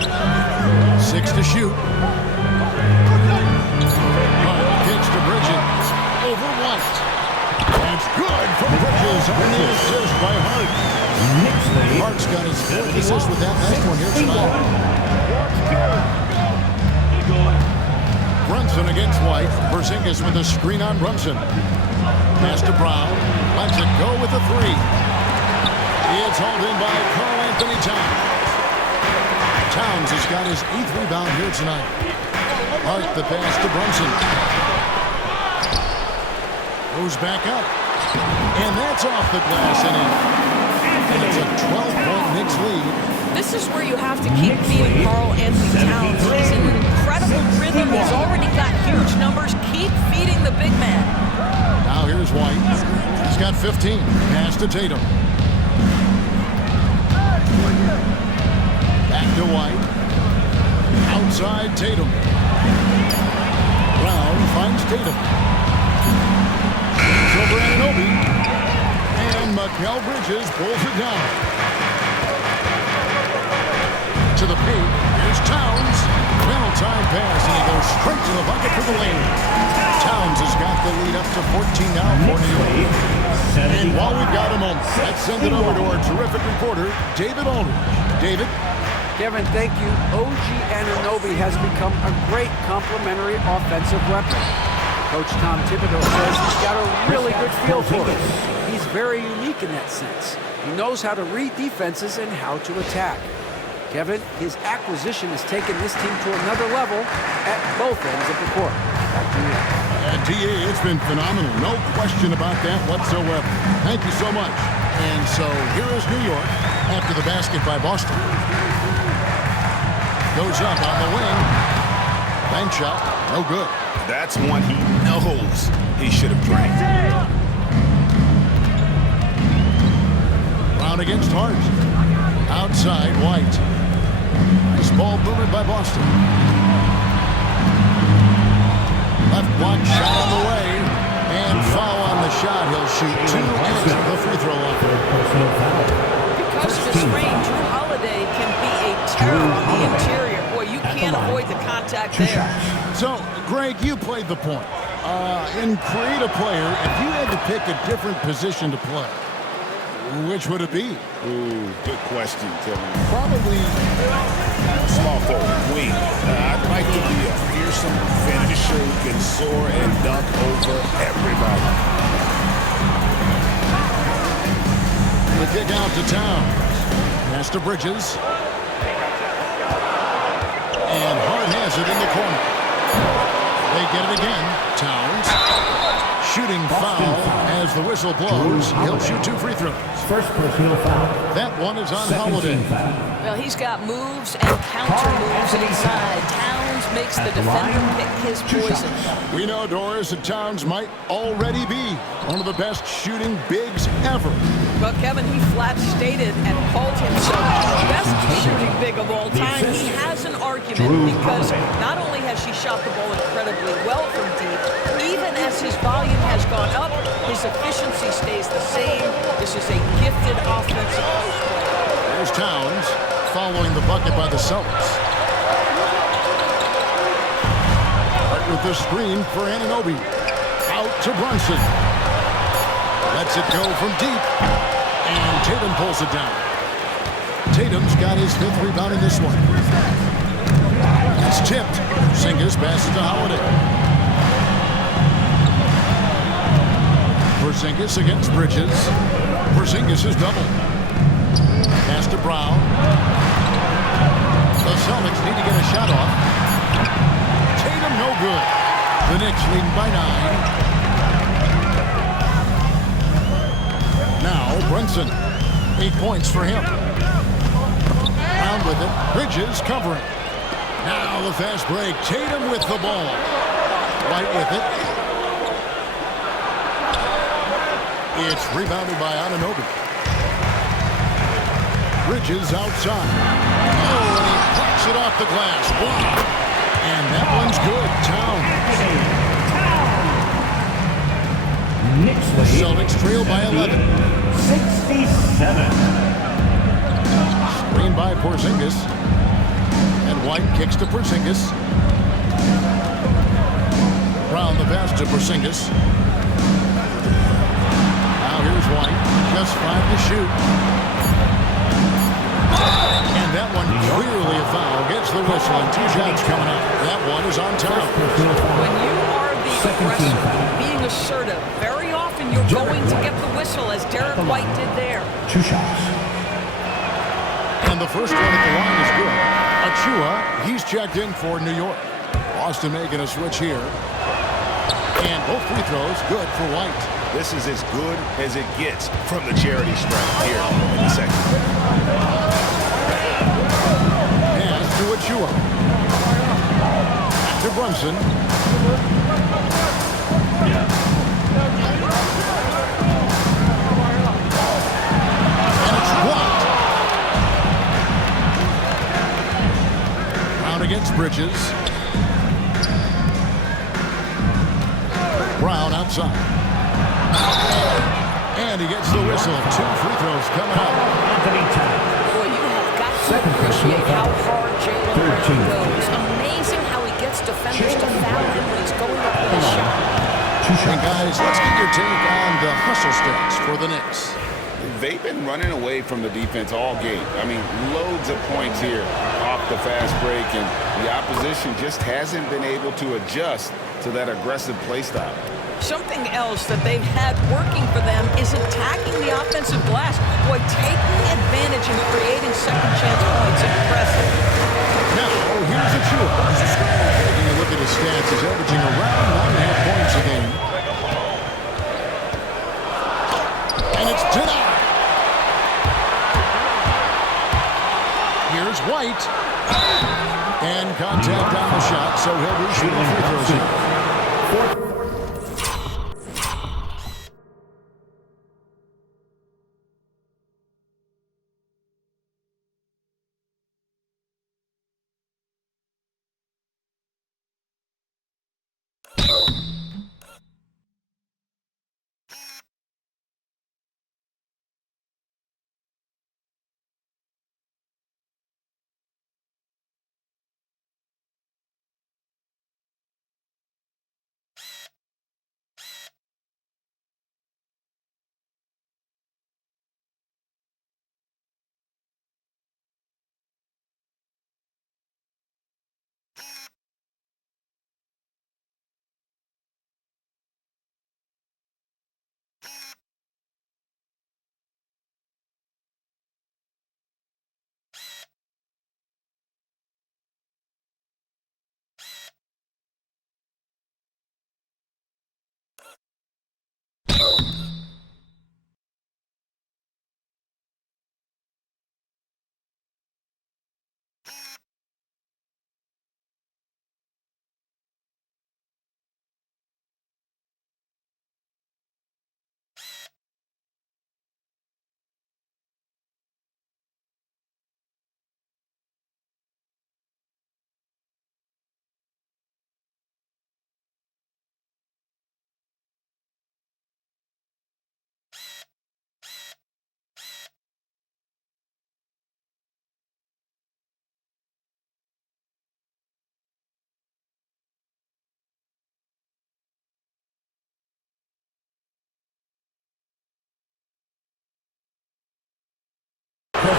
6 to shoot. Kicks to Bridges. Over White. That's good from Bridges on the assist by Hart. Hart's got his 4th assist with that last one here tonight. Brunson against White. Porzingis with a screen on Brunson. Pass to Brown. Lets it go with the 3. It's hauled in by Karl Anthony Towns. Towns has got his 8th rebound here tonight. Hart the pass to Brunson. Goes back up. And that's off the glass and in. And it's a 12-point Knicks lead. This is where you have to keep feeding Karl Anthony Towns. He's in incredible rhythm. He's already got huge numbers. Keep feeding the big man. Now here's White. He's got 15. Pass to Tatum. Back to White. Outside Tatum. Brown finds Tatum. Over Anunoby. And Mikal Bridges pulls it down. To the paint. Here's Towns. Well-timed pass, and he goes straight to the bucket for the lane. Towns has got the lead up to 14 now for New York. And while we've got a moment, let's send it over to our terrific reporter, David Aldridge. David? Kevin, thank you. OG Anunoby has become a great complementary offensive weapon. Coach Tom Thibodeau says he's got a really good feel for it. He's very unique in that sense. He knows how to read defenses and how to attack. Kevin, his acquisition has taken this team to another level at both ends of the court. Back to you. T.A., it's been phenomenal. No question about that whatsoever. Thank you so much. And so here is New York after the basket by Boston. Goes up on the wing. Bank shot. No good. That's one he knows he should have drained. Brown against Hart. Outside White. Nice ball movement by Boston. Left block shot on the way. And foul on the shot. He'll shoot 2 into the free throw line. Because of his range, Drew Holiday can be a terror on the interior. Boy, you can't avoid the contact there. So, Greg, you played the point. In creative player, if you had to pick a different position to play, which would it be? Ooh, good question, Kevin. Probably small forward, wing. I'd like to be a fearsome finisher who can soar and dunk over everybody. The kick out to Towns. Pass to Bridges. And Hart has it in the corner. They get it again. Towns. Shooting foul as the whistle blows. He'll shoot 2 free throws. First personal foul. That one is on Holiday. Well, he's got moves and counter moves inside. Towns makes the defender pick his poison. We know, Doris, that Towns might already be one of the best shooting bigs ever. But Kevin, he flat stated and called himself the best shooting big of all time. He has an argument because not only has he shot the ball incredibly well from deep, even as his volume has gone up, his efficiency stays the same. This is a gifted offensive post player. There's Towns following the bucket by the Celtics. Hart with the screen for Anunoby. Out to Brunson. Lets it go from deep. And Tatum pulls it down. Tatum's got his 5th rebound in this one. It's tipped. Porzingis passes to Holiday. Porzingis against Bridges. Porzingis is double. Pass to Brown. The Celtics need to get a shot off. Tatum no good. The Knicks leading by 9. Now Brunson. 8 points for him. Brown with it. Bridges covering. Now the fast break. Tatum with the ball. White with it. It's rebounded by Anunoby. Bridges outside. Oh, and he knocks it off the glass. Wow. And that one's good. Towns. Nixley. Celtics trail by 11. 67. Screen by Porzingis. And White kicks to Porzingis. Brown the pass to Porzingis. Now here's White. Just 5 to shoot. And that one clearly a foul. Gets the whistle and 2 shots coming up. That one is on top. When you are the aggressor, being assertive, very often you're going to get the whistle, as Derek White did there. 2 shots. And the first one at the line is good. Achua, he's checked in for New York. Boston making a switch here. And both free throws good for White. This is as good as it gets from the charity stripe here in the second. Pass to Achua. Back to Brunson. And it's White. Brown against Bridges. Brown outside. And he gets the whistle. 2 free throws coming up. Boy, you have got to appreciate how hard Jaylen Brown goes. Amazing how he gets defenders to foul him when he's going up with a shot. And guys, let's get your take on the hustle stats for the Knicks. They've been running away from the defense all game. I mean, loads of points here off the fast break, and the opposition just hasn't been able to adjust to that aggressive play style. Something else that they've had working for them is attacking the offensive glass. Boy, taking advantage and creating second chance points. Impressive. Now, here's Achua. Taking a look at his stats, he's averaging around 9.5 points a game. And it's denied. Here's White. And contact on the shot, so he'll be shooting free throws here.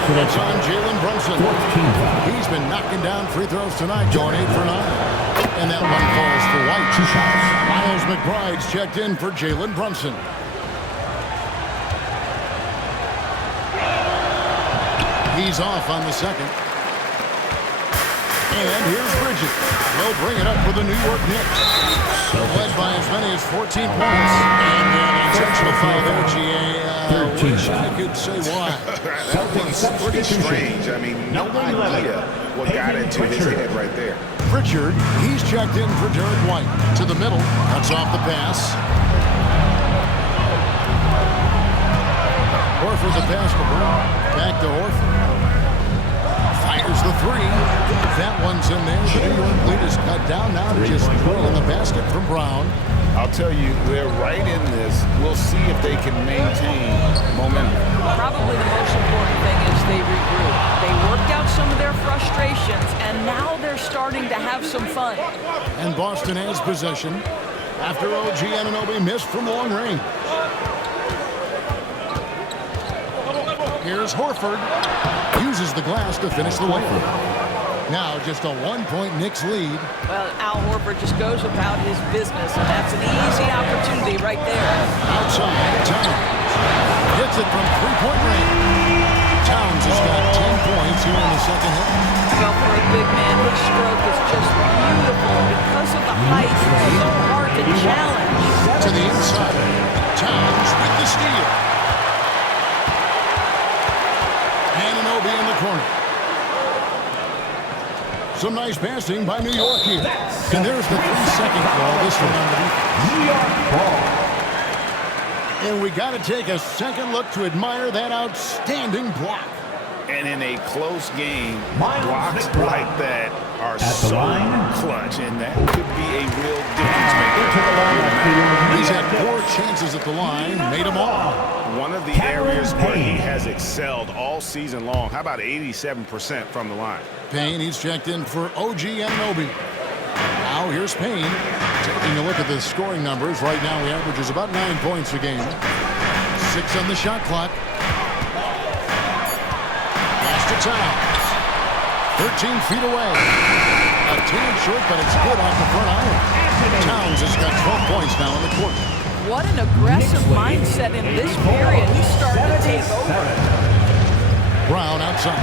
It's on Jalen Brunson. He's been knocking down free throws tonight, going 8 for 9. And that one falls for White. 2 shots. Miles McBride's checked in for Jalen Brunson. He's off on the second. And here's Bridges. They'll bring it up for the New York Knicks. Led by as many as 14 points. And an intentional foul there, GA. Wish I could say why. That was pretty strange. I mean, no idea what got into his head right there. Pritchard, he's checked in for Derek White. To the middle, cuts off the pass. Horford the pass to Brown. Back to Horford. Fires Here's the three. That one's in there. The New York lead is cut down now to just 3 in the basket from Brown. I'll tell you, they're right in this. We'll see if they can maintain momentum. Probably the most important thing is they regroup. They worked out some of their frustrations, and now they're starting to have some fun. And Boston has possession after OG Anunoby missed from long range. Here's Horford. Uses the glass to finish the layup. Now just a 1-point Knicks lead. Well, Al Horford just goes about his business, and that's an easy opportunity right there. Outside, Towns hits it from three-point range. Towns has got 10 points here in the second half. Well, for a big man, his stroke is just beautiful. Because of the height, it's so hard to challenge. To the inside. Towns with the steal. Anunoby in the corner. Some nice passing by New York here. And there's the 3-second call. This one on the defense. New York ball. And we got to take a second look to admire that outstanding block. And in a close game, Miles blocks McBride like that are at the so line. clutch, and that could be a real difference Into the line maker. at He's the had 4 chances at the line, made them all. One of the Cameron areas where he Payne. has excelled all season long. How about 87% from the line? Payne, he's checked in for OG Anunoby. Now here's Payne. Taking a look at the scoring numbers. Right now he averages about 9 points a game. 6 on the shot clock. Pass to Towns. 13 feet away. A tad short, but it's good off the front iron. Towns has got 12 points now in the court. What an aggressive mindset in this period. He's starting to take over. Brown outside.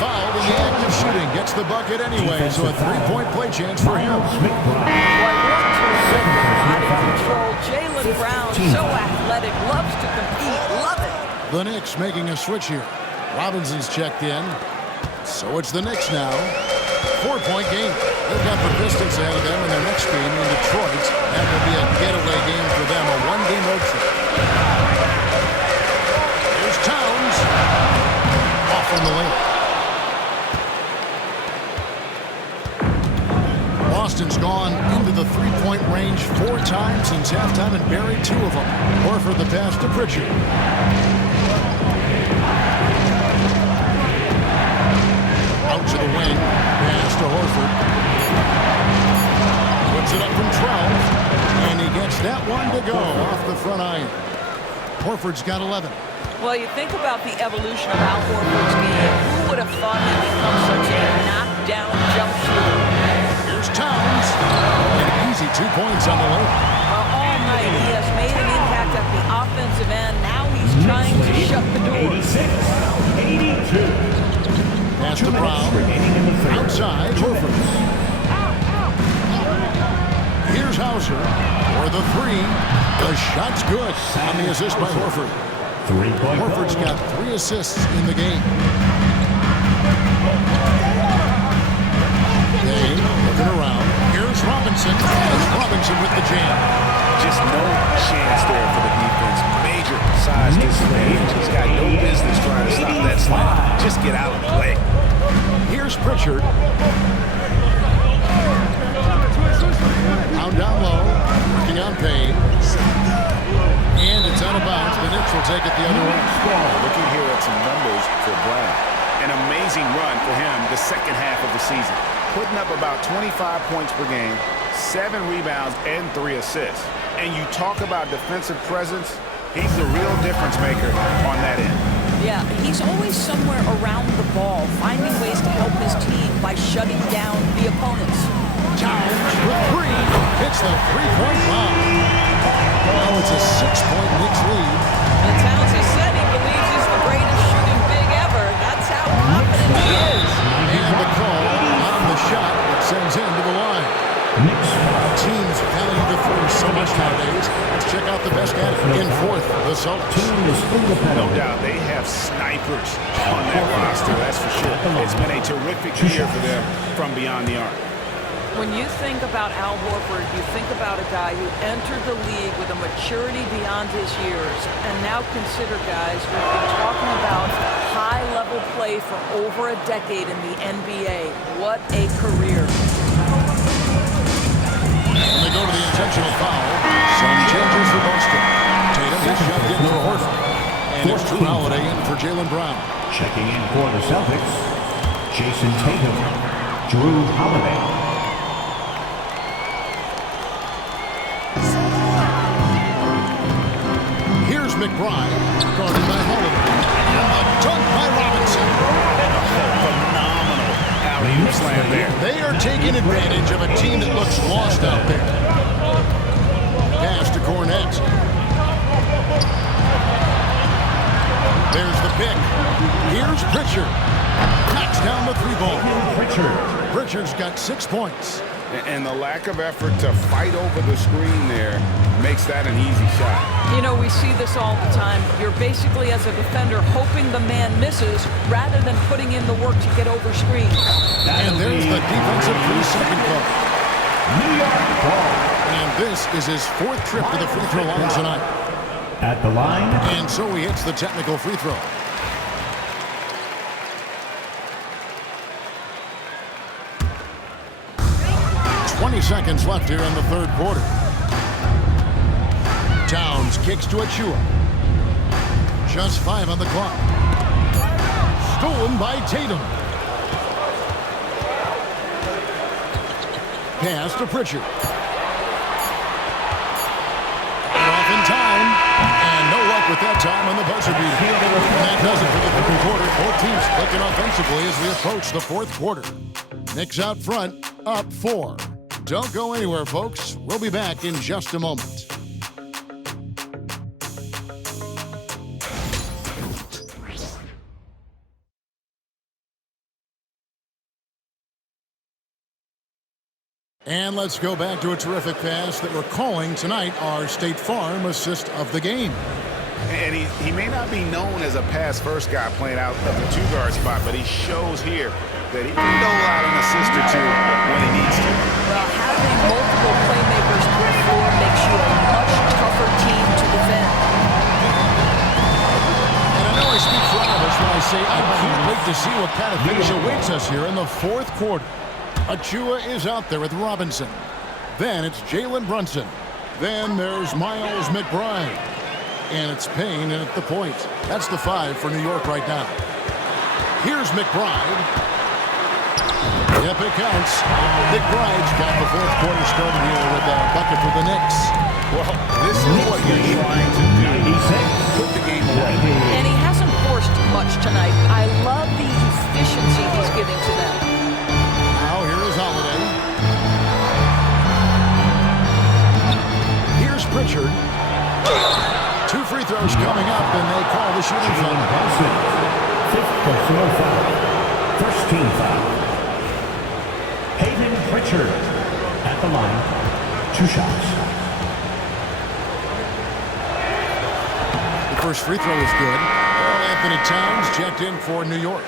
Fouled in the act of shooting. Gets the bucket anyway, so a 3-point play chance for him. Out of control. Jaylen Brown, so athletic, loves to compete, love it. The Knicks making a switch here. Robinson's checked in. So it's the Knicks now. 4-point game. They've got the Pistons ahead of them in their next game in Detroit. That will be a getaway game for them, a 1-game road trip. Here's Towns. Off on the lane. Boston's gone into the 3-point range 4 times since halftime and buried 2 of them. Horford the pass to Pritchard. Out to the wing. Pass to Horford. Puts it up from 12. And he gets that one to go off the front iron. Horford's got 11. Well, you think about the evolution of Al Horford's game. Who would have thought he'd become such a knockdown jump shooter? Here's Towns. An easy 2 points on the layup. Well, all night he has made an impact at the offensive end. Now he's trying to shut the door. 86-82. Pass to Brown. Outside, Horford. Here's Hauser for the 3. The shot's good on the assist by Horford. 3-point Horford's got 3 assists in the game. Dane looking around. Here's Robinson. It's Robinson with the jam. Just no chance there for the defense. Major size disadvantage. He's got no business trying to stop that slam. Just get out of the way. Here's Pritchard. Down low. Working on Payne. And it's out of bounds. The Knicks will take it the other way. Looking here at some numbers for Brown. An amazing run for him the second half of the season. Putting up about 25 points per game, 7 rebounds, and 3 assists. And you talk about defensive presence, he's the real difference maker on that end. Yeah, he's always somewhere around the ball, finding ways to help his team by shutting down the opponents. Towns with 3. Hits the 3-point bomb. Now it's a 6-point Knicks lead. And Towns has said he believes he's the greatest shooting big ever. That's how confident he is. And the call on the shot that sends him to the line. Teams value the 3 so much nowadays. Let's check out the best at it. In 4th, the Celtics. No doubt, they have snipers on that roster, that's for sure. It's been a terrific year for them from beyond the arc. When you think about Al Horford, you think about a guy who entered the league with a maturity beyond his years. And now consider, guys, we've been talking about high-level play for over a decade in the NBA. What a career. And they go to the intentional foul. Some changes for Boston. Tatum is shoved in for Horford. And it's Drew Holiday in for Jaylen Brown. Checking in for the Celtics, Jason Tatum, Drew Holiday. Here's McBride, guarded by Holiday. And a dunk by Robinson. Phenomenal alley-oop slam there. They are taking advantage of a team that looks lost out there. Pass to Cornette. There's the pick. Here's Pritchard. Knocks down the three ball. Pritchard's got 6 points. And the lack of effort to fight over the screen there makes that an easy shot. You know, we see this all the time. You're basically, as a defender, hoping the man misses rather than putting in the work to get over screens. And there's the defensive 3-second call. New York ball. And this is his 4th trip to the free throw line tonight. At the line. And so he hits the technical free throw. Seconds left here in the third quarter. Towns kicks to Achua. Just 5 on the clock. Stolen by Tatum. Pass to Pritchard. Off in time. And no luck with that time on the buzzer beater. And that does it for the third quarter. Both teams clicking offensively as we approach the fourth quarter. Knicks out front, up 4. Don't go anywhere, folks. We'll be back in just a moment. And let's go back to a terrific pass that we're calling tonight our State Farm assist of the game. And he may not be known as a pass-first guy playing out of the two-guard spot, but he shows here that he can dole out an assist or two when he needs to. Well, having multiple playmakers on the floor makes you a much tougher team to defend. And I know I speak for all of us when I say I can't wait to see what kind of things awaits us here in the fourth quarter. Achua is out there with Robinson. Then it's Jalen Brunson. Then there's Miles McBride. And it's Payne in at the point. That's the 5 for New York right now. Here's McBride. Yep, it counts. McBride's got the fourth quarter started here with a bucket for the Knicks. Well, this is what you're trying to do. Put the game away. And he hasn't forced much tonight. I love the efficiency he's giving to them. Now here is Holiday. Here's Pritchard. 2 free throws coming up, and they call the shooting foul. 5th personal foul. First team foul. Payton Pritchard at the line. 2 shots. The first free throw is good. Well, Anthony Towns checked in for New York.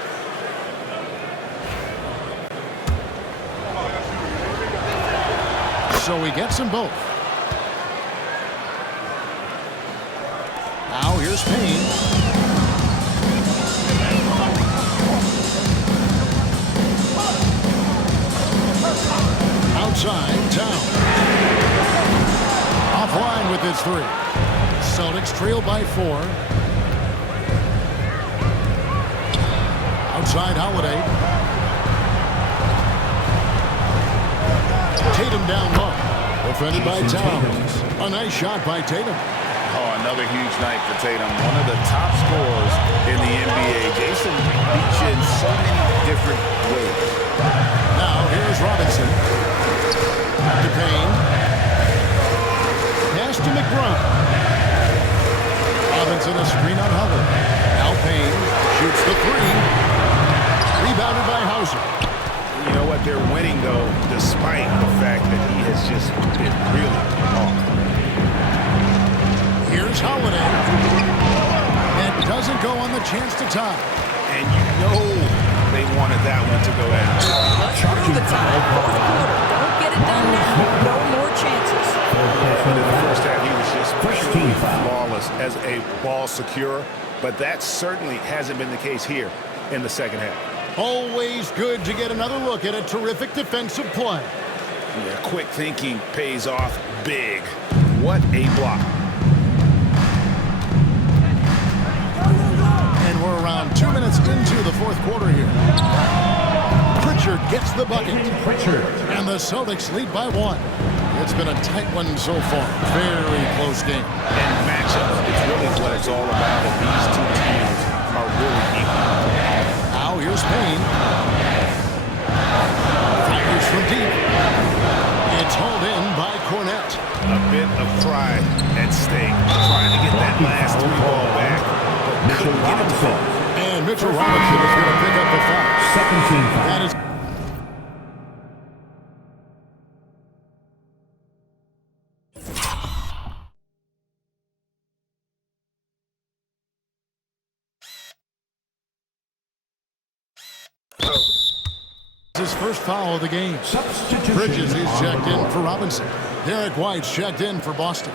So he gets them both. Now here's Payne. Outside, Town. Offline with his 3. Celtics trail by 4. Outside, Holiday. Tatum down low. Defended by Towns. A nice shot by Tatum. Oh, another huge night for Tatum. One of the top scorers in the NBA. Jason beats you in so many different ways. Now, here's Robinson. To Payne. Pass to McBride. Robinson a screen on Hubbard. Now Payne shoots the 3. Rebounded by Hauser. You know what? They're winning, though, despite the fact that he has just been really off. Here's Holiday. That doesn't go on the chance to tie. And you know they wanted that one to go down. Let's prove the tie. Fourth quarter. Don't get done now. No more chances. But in the first half, he was just purely flawless as a ball securer. But that certainly hasn't been the case here in the second half. Always good to get another look at a terrific defensive play. Yeah, quick thinking pays off big. What a block. And we're around 2 minutes into the fourth quarter here. Pritchard gets the bucket. And the Celtics lead by 1. It's been a tight one so far. Very close game. And matchups, it's really what it's all about. And these two teams are really equal. Now here's Payne. Fires from deep. It's hauled in by Cornette. A bit of pride at stake, trying to get that last 3 ball back, but couldn't get it to fall. And Mitchell Robinson is going to pick up the foul. Second team foul. That is his first foul of the game. Bridges is checked in for Robinson. Derek White's checked in for Boston.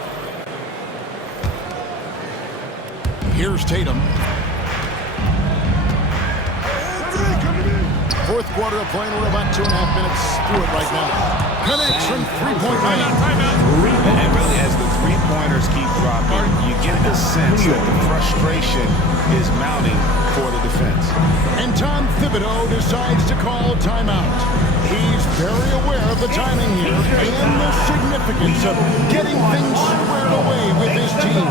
Here's Tatum. Fourth quarter of play, and we're about 2.5 minutes through it right now. Connects from three-point line. And really, as the three-pointers keep dropping, you get the sense that the frustration is mounting for the defense. And Tom Thibodeau decides to call timeout. He's very aware of the timing here and the significance of getting things squared away with his team.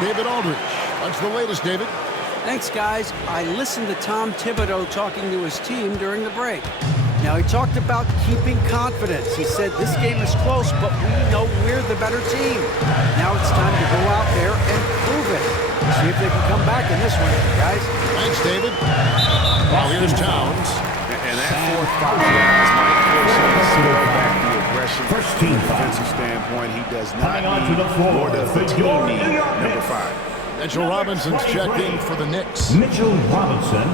David Aldridge. What's the latest, David? Thanks, guys. I listened to Tom Thibodeau talking to his team during the break. Now, he talked about keeping confidence. He said, this game is close, but we know we're the better team. Now it's time to go out there and prove it. See if they can come back in this one, guys. Thanks, David. Now here's Towns. And that fourth foul, guys, might force him to slow back the aggression. First team from a defensive standpoint, he does not need, nor does the team need, number 5. Mitchell Robinson's checked in for the Knicks. Mitchell Robinson.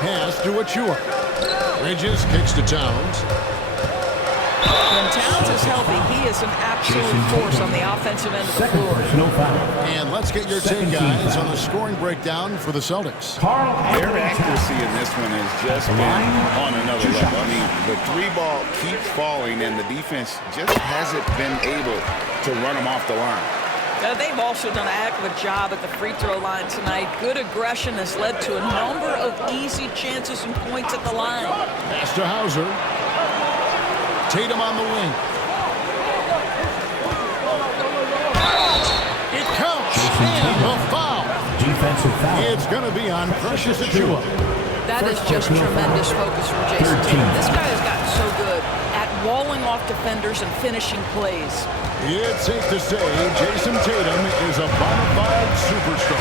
Pass to Achua. Bridges kicks to Towns. When Towns is healthy, he is an absolute force on the offensive end of the floor. And let's get your take, guys, on the scoring breakdown for the Celtics. Their accuracy in this one has just been on another level. I mean, the 3-ball keeps falling, and the defense just hasn't been able to run them off the line. They've also done a heck of a job at the free throw line tonight. Good aggression has led to a number of easy chances and points at the line. Pass to Hauser. Tatum on the wing. It counts. And a foul. Defensive foul. It's going to be on Precious Achua. That is just tremendous focus from Jason Tatum. This guy has gotten so good at walling off defenders and finishing plays. It's safe to say Jason Tatum is a bona fide superstar.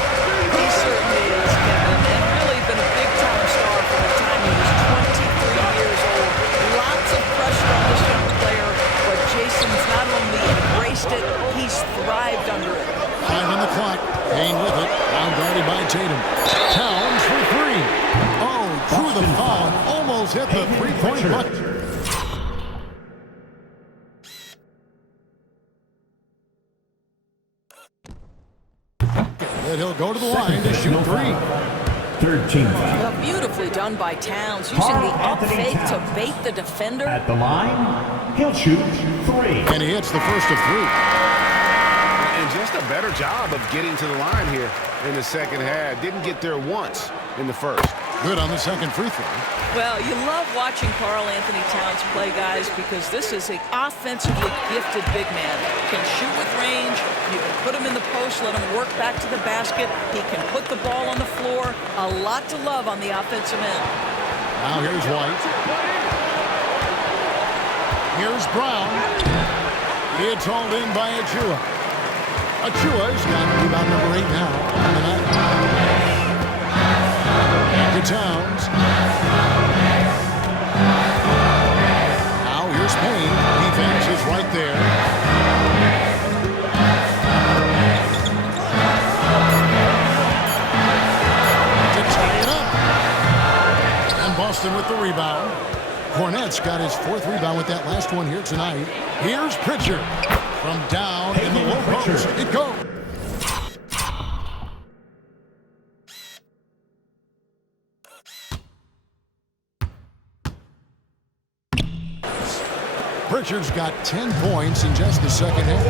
He certainly is, Kevin, and really been a big-time star from the time he was 23 years old. Lots of pressure on this young player, but Jason's not only embraced it, he's thrived under it. 5 on the clock. Payne with it. Now guarded by Tatum. Towns for 3. Oh, through the foul. Almost hit the three-point bucket. He'll go to the line to shoot 3. Third team foul. Beautifully done by Towns, using the up fake to bait the defender. At the line, he'll shoot 3. And he hits the first of 3. And just a better job of getting to the line here in the second half. Didn't get there once in the first. Good on the second free throw. Well, you love watching Karl Anthony Towns play, guys, because this is an offensively gifted big man. Can shoot with range. You can put him in the post, let him work back to the basket. He can put the ball on the floor. A lot to love on the offensive end. Now here's White. Here's Brown. It's hauled in by Achua. Achua's got rebound number 8 now on the night. Back to Towns. Now here's Payne. Defense is right there. To tie it up. And Boston with the rebound. Cornette's got his 4th rebound with that last one here tonight. Here's Pritchard. From down in the low post. It goes. Pritchard's got 10 points in just the second half.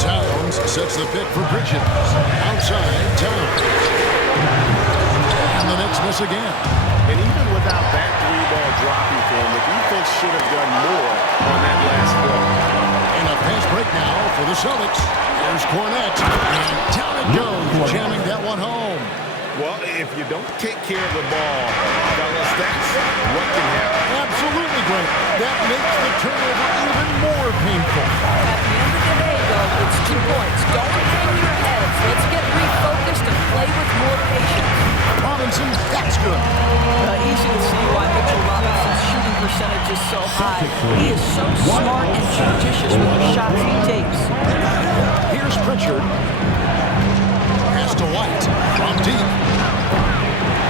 Towns sets the pick for Pritchard. Outside, Towns. And the Knicks miss again. And even without that 3-ball dropping for him, the defense should have done more on that last play. And a fast break now for the Celtics. There's Cornette. And down it goes, jamming that one home. Well, if you don't take care of the ball, fellas, that's what can happen. Absolutely great. That makes the turnover even more painful. At the end of the day, though, it's 2 points. Don't hang your heads. Let's get refocused and play with more patience. Robinson, that's good. Easy to see why Mitchell Robinson's shooting percentage is so high. He is so smart and judicious with the shots he takes. Here's Pritchard. Pass to White from deep.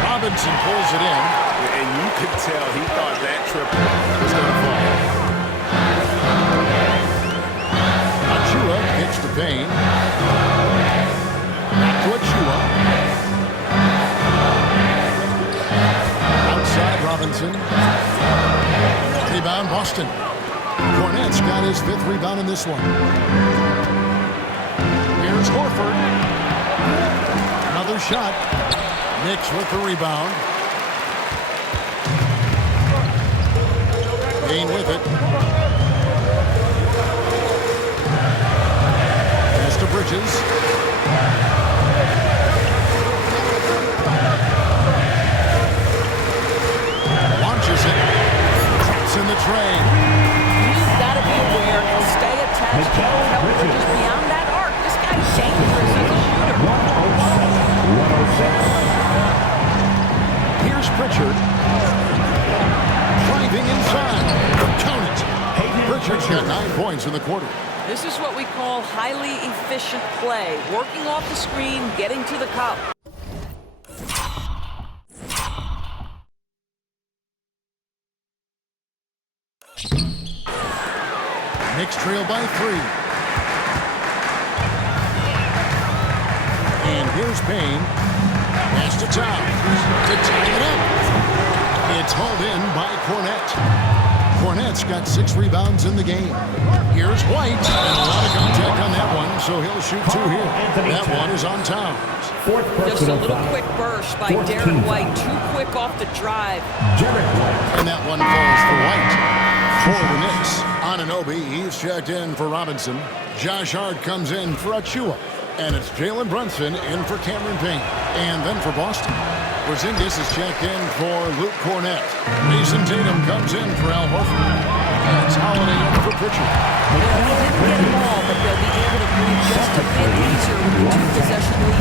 Robinson pulls it in. And you could tell he thought that triple was going to fall. Achua hits the Payne. Back to Achua. Outside Robinson. Rebound Boston. Cornette's got his 5th rebound in this one. Here's Horford. Another shot. Knicks with the rebound. Payne with it. Pass to Bridges. Launches it. Drops in the train. You've got to be aware and stay attached. Don't help Bridges beyond that arc. This guy's dangerous as a shooter. 106. Here's Pritchard. Driving inside. Count it. Pritchard's got 9 points in the quarter. This is what we call highly efficient play. Working off the screen, getting to the cup. Knicks trail by 3. And here's Payne. Pass to Towns to tie it up. It's hauled in by Cornette. Cornette's got 6 rebounds in the game. Here's White. And a lot of contact on that one, so he'll shoot 2 here. That one is on Towns. Just a little quick burst by Derek White. Too quick off the drive. And that one falls for White. For the Knicks, Anunoby, he's checked in for Robinson. Josh Hart comes in for Achua. And it's Jalen Brunson in for Cameron Payne. And then for Boston, Porzingis is checked in for Luke Cornette. Mason Tatum comes in for Al Horford. And it's Holiday in for Pritchard. He didn't get them all, but they'll be able to breathe just a bit easier with the 2-possession lead.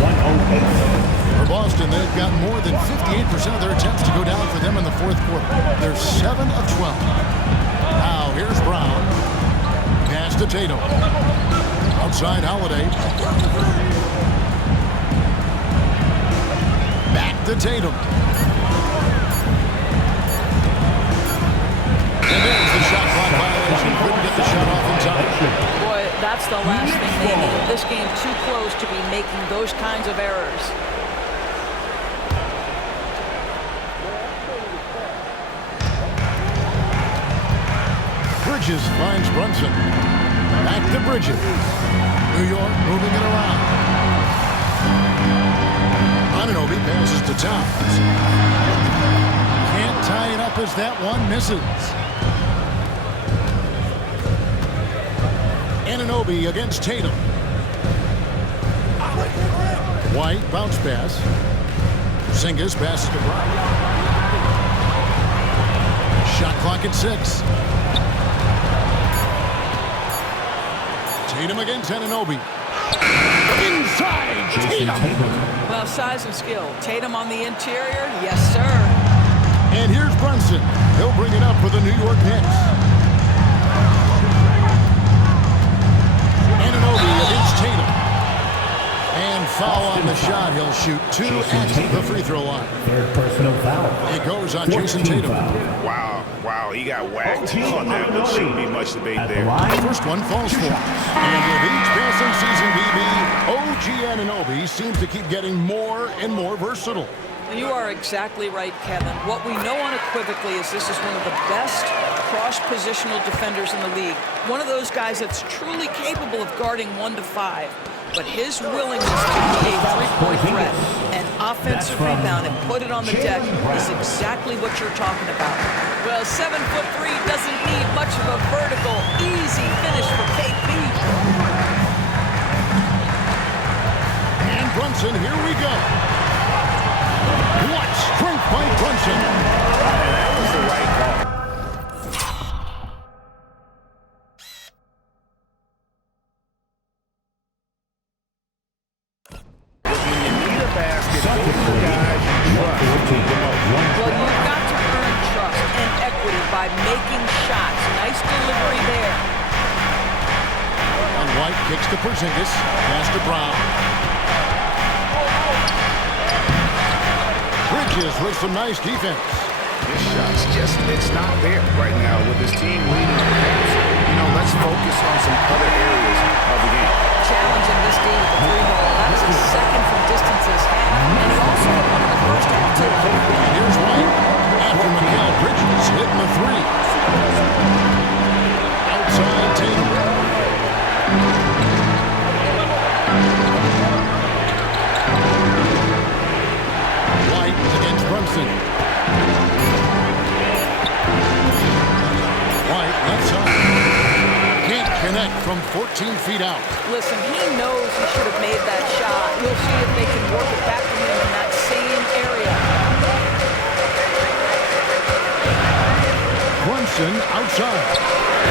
For Boston, they've got more than 58% of their attempts to go down for them in the 4th quarter. They're 7 of 12. Now here's Brown. Pass to Tatum. Outside Holiday. Back to Tatum. And there's the shot clock violation. Couldn't get the shot off in time. Boy, that's the last thing they need. This game too close to be making those kinds of errors. Bridges finds Brunson. Back to Bridges. New York moving it around. Anunoby passes to Towns. Can't tie it up as that one misses. Anunoby against Tatum. White bounce pass. Porzingis passes to Brown. Shot clock at 6. Tatum against Anunoby. Inside, Tatum. Well, size and skill. Tatum on the interior, yes, sir. And here's Brunson. He'll bring it up for the New York Knicks. Anunoby against Tatum. And foul on the shot. He'll shoot 2 at the free throw line. Third personal foul. It goes on Jason Tatum. Wow, he got whacked on that one. Shouldn't be much debate there. The first one falls for. And with each passing season, BB, OG Anunoby seems to keep getting more and more versatile. You are exactly right, Kevin. What we know unequivocally is this is one of the best cross-positional defenders in the league. One of those guys that's truly capable of guarding 1 to 5. But his willingness to be a three-point threat, an offensive rebound, and put it on the deck is exactly what you're talking about. Well, 7'3" doesn't need much of a vertical, easy finish for KP. And Brunson, here we go. What strength by Brunson. And that was the right call. Well, you've got to earn trust and equity by making shots. Nice delivery there. And White kicks to Porzingis. Pass to Brown. Bridges with some nice defense. This shot's it's not there right now with his team leading the pass. Let's focus on some other areas of the game. Challenging this game with the 3-ball. That was his second from distances half. And he also hit one in the first half, too. And here's White. After Mikal Bridges hitting the 3. Outside Tatum. White against Brunson. White left side. Can't connect from 14 feet out. Listen, he knows he should have made that shot. We'll see if they can work it back to him in that same area. Brunson outside.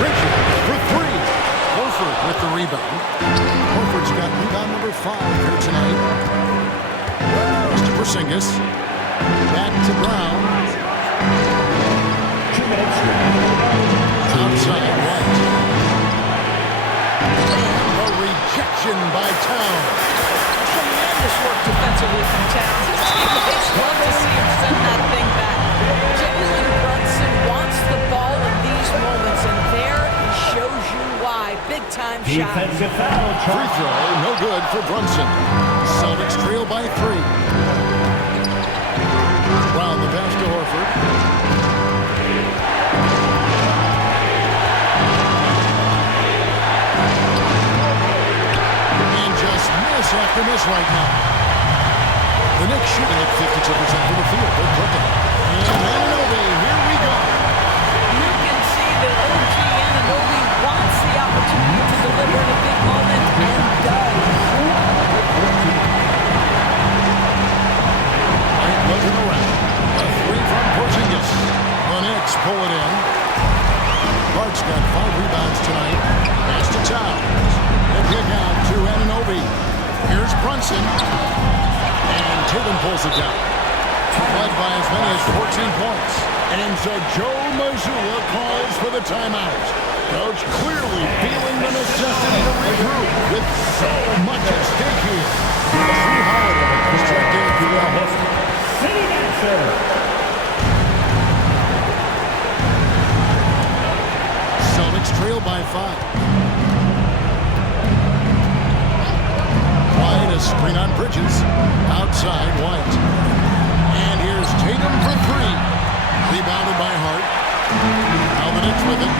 Bridges for 3. Horford with the rebound. Horford's got rebound number 5 here tonight. Mr. Porzingis. Back to Brown. 2 minutes remaining. Outside White. And a rejection by Towns. Tremendous work defensively from Towns. His teammates love to see him send that thing back. Jalen Brunson wants the ball in these moments, and there he shows you why. Big-time shot. Defensive foul. Free throw, no good for Brunson. Celtics trail by 3. Brown the pass to Horford. And just miss after miss right now. The Knicks shooting at 52% from the field. They're cooking. And Anunoby, here we go. You can see that OG Anunoby wants the opportunity to deliver in a big moment, and does. White looking around. A 3 from Porzingis. The Knicks pull it in. Clark's got 5 rebounds tonight. Pass to Towns. And kick out to Anunoby. Here's Brunson. And Tatum pulls it down. Led by as many as 14 points. And so Joe Mazzulla calls for the timeout. Coach clearly feeling the necessity to regroup with so much at stake here. Drew Holiday is checked in for the City answer. Celtics trail by 5. White, a screen on Bridges. Outside White. And here's Tatum for 3. Rebounded by Hart. Now the Knicks with it.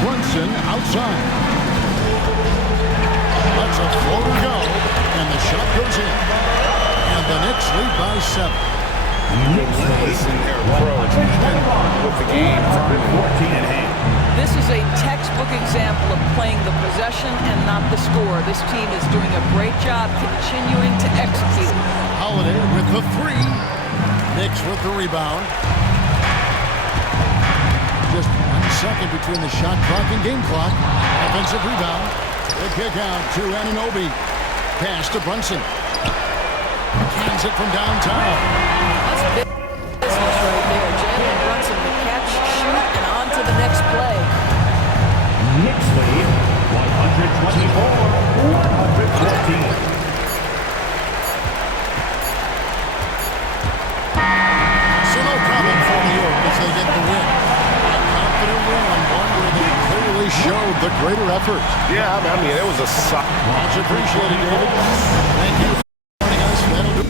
Brunson outside. Lets a floater go. And the shot goes in. And the Knicks lead by 7. Listen, their approach with the game firmly in hand. This is a textbook example of playing the possession and not the score. This team is doing a great job continuing to execute. Holiday with the 3. Knicks with the rebound. Just 1 second between the shot clock and game clock. Offensive rebound. The kick out to Anunoby. Pass to Brunson. Cans it from downtown. That's big business right there. Jalen Brunson, the catch, shoot, and on to the next play. Knicks lead 124-114. They get the win. A confident win on one where they clearly showed the greater effort. Yeah, I mean, it was a... Much appreciated, David. Thank you for joining us. That'll do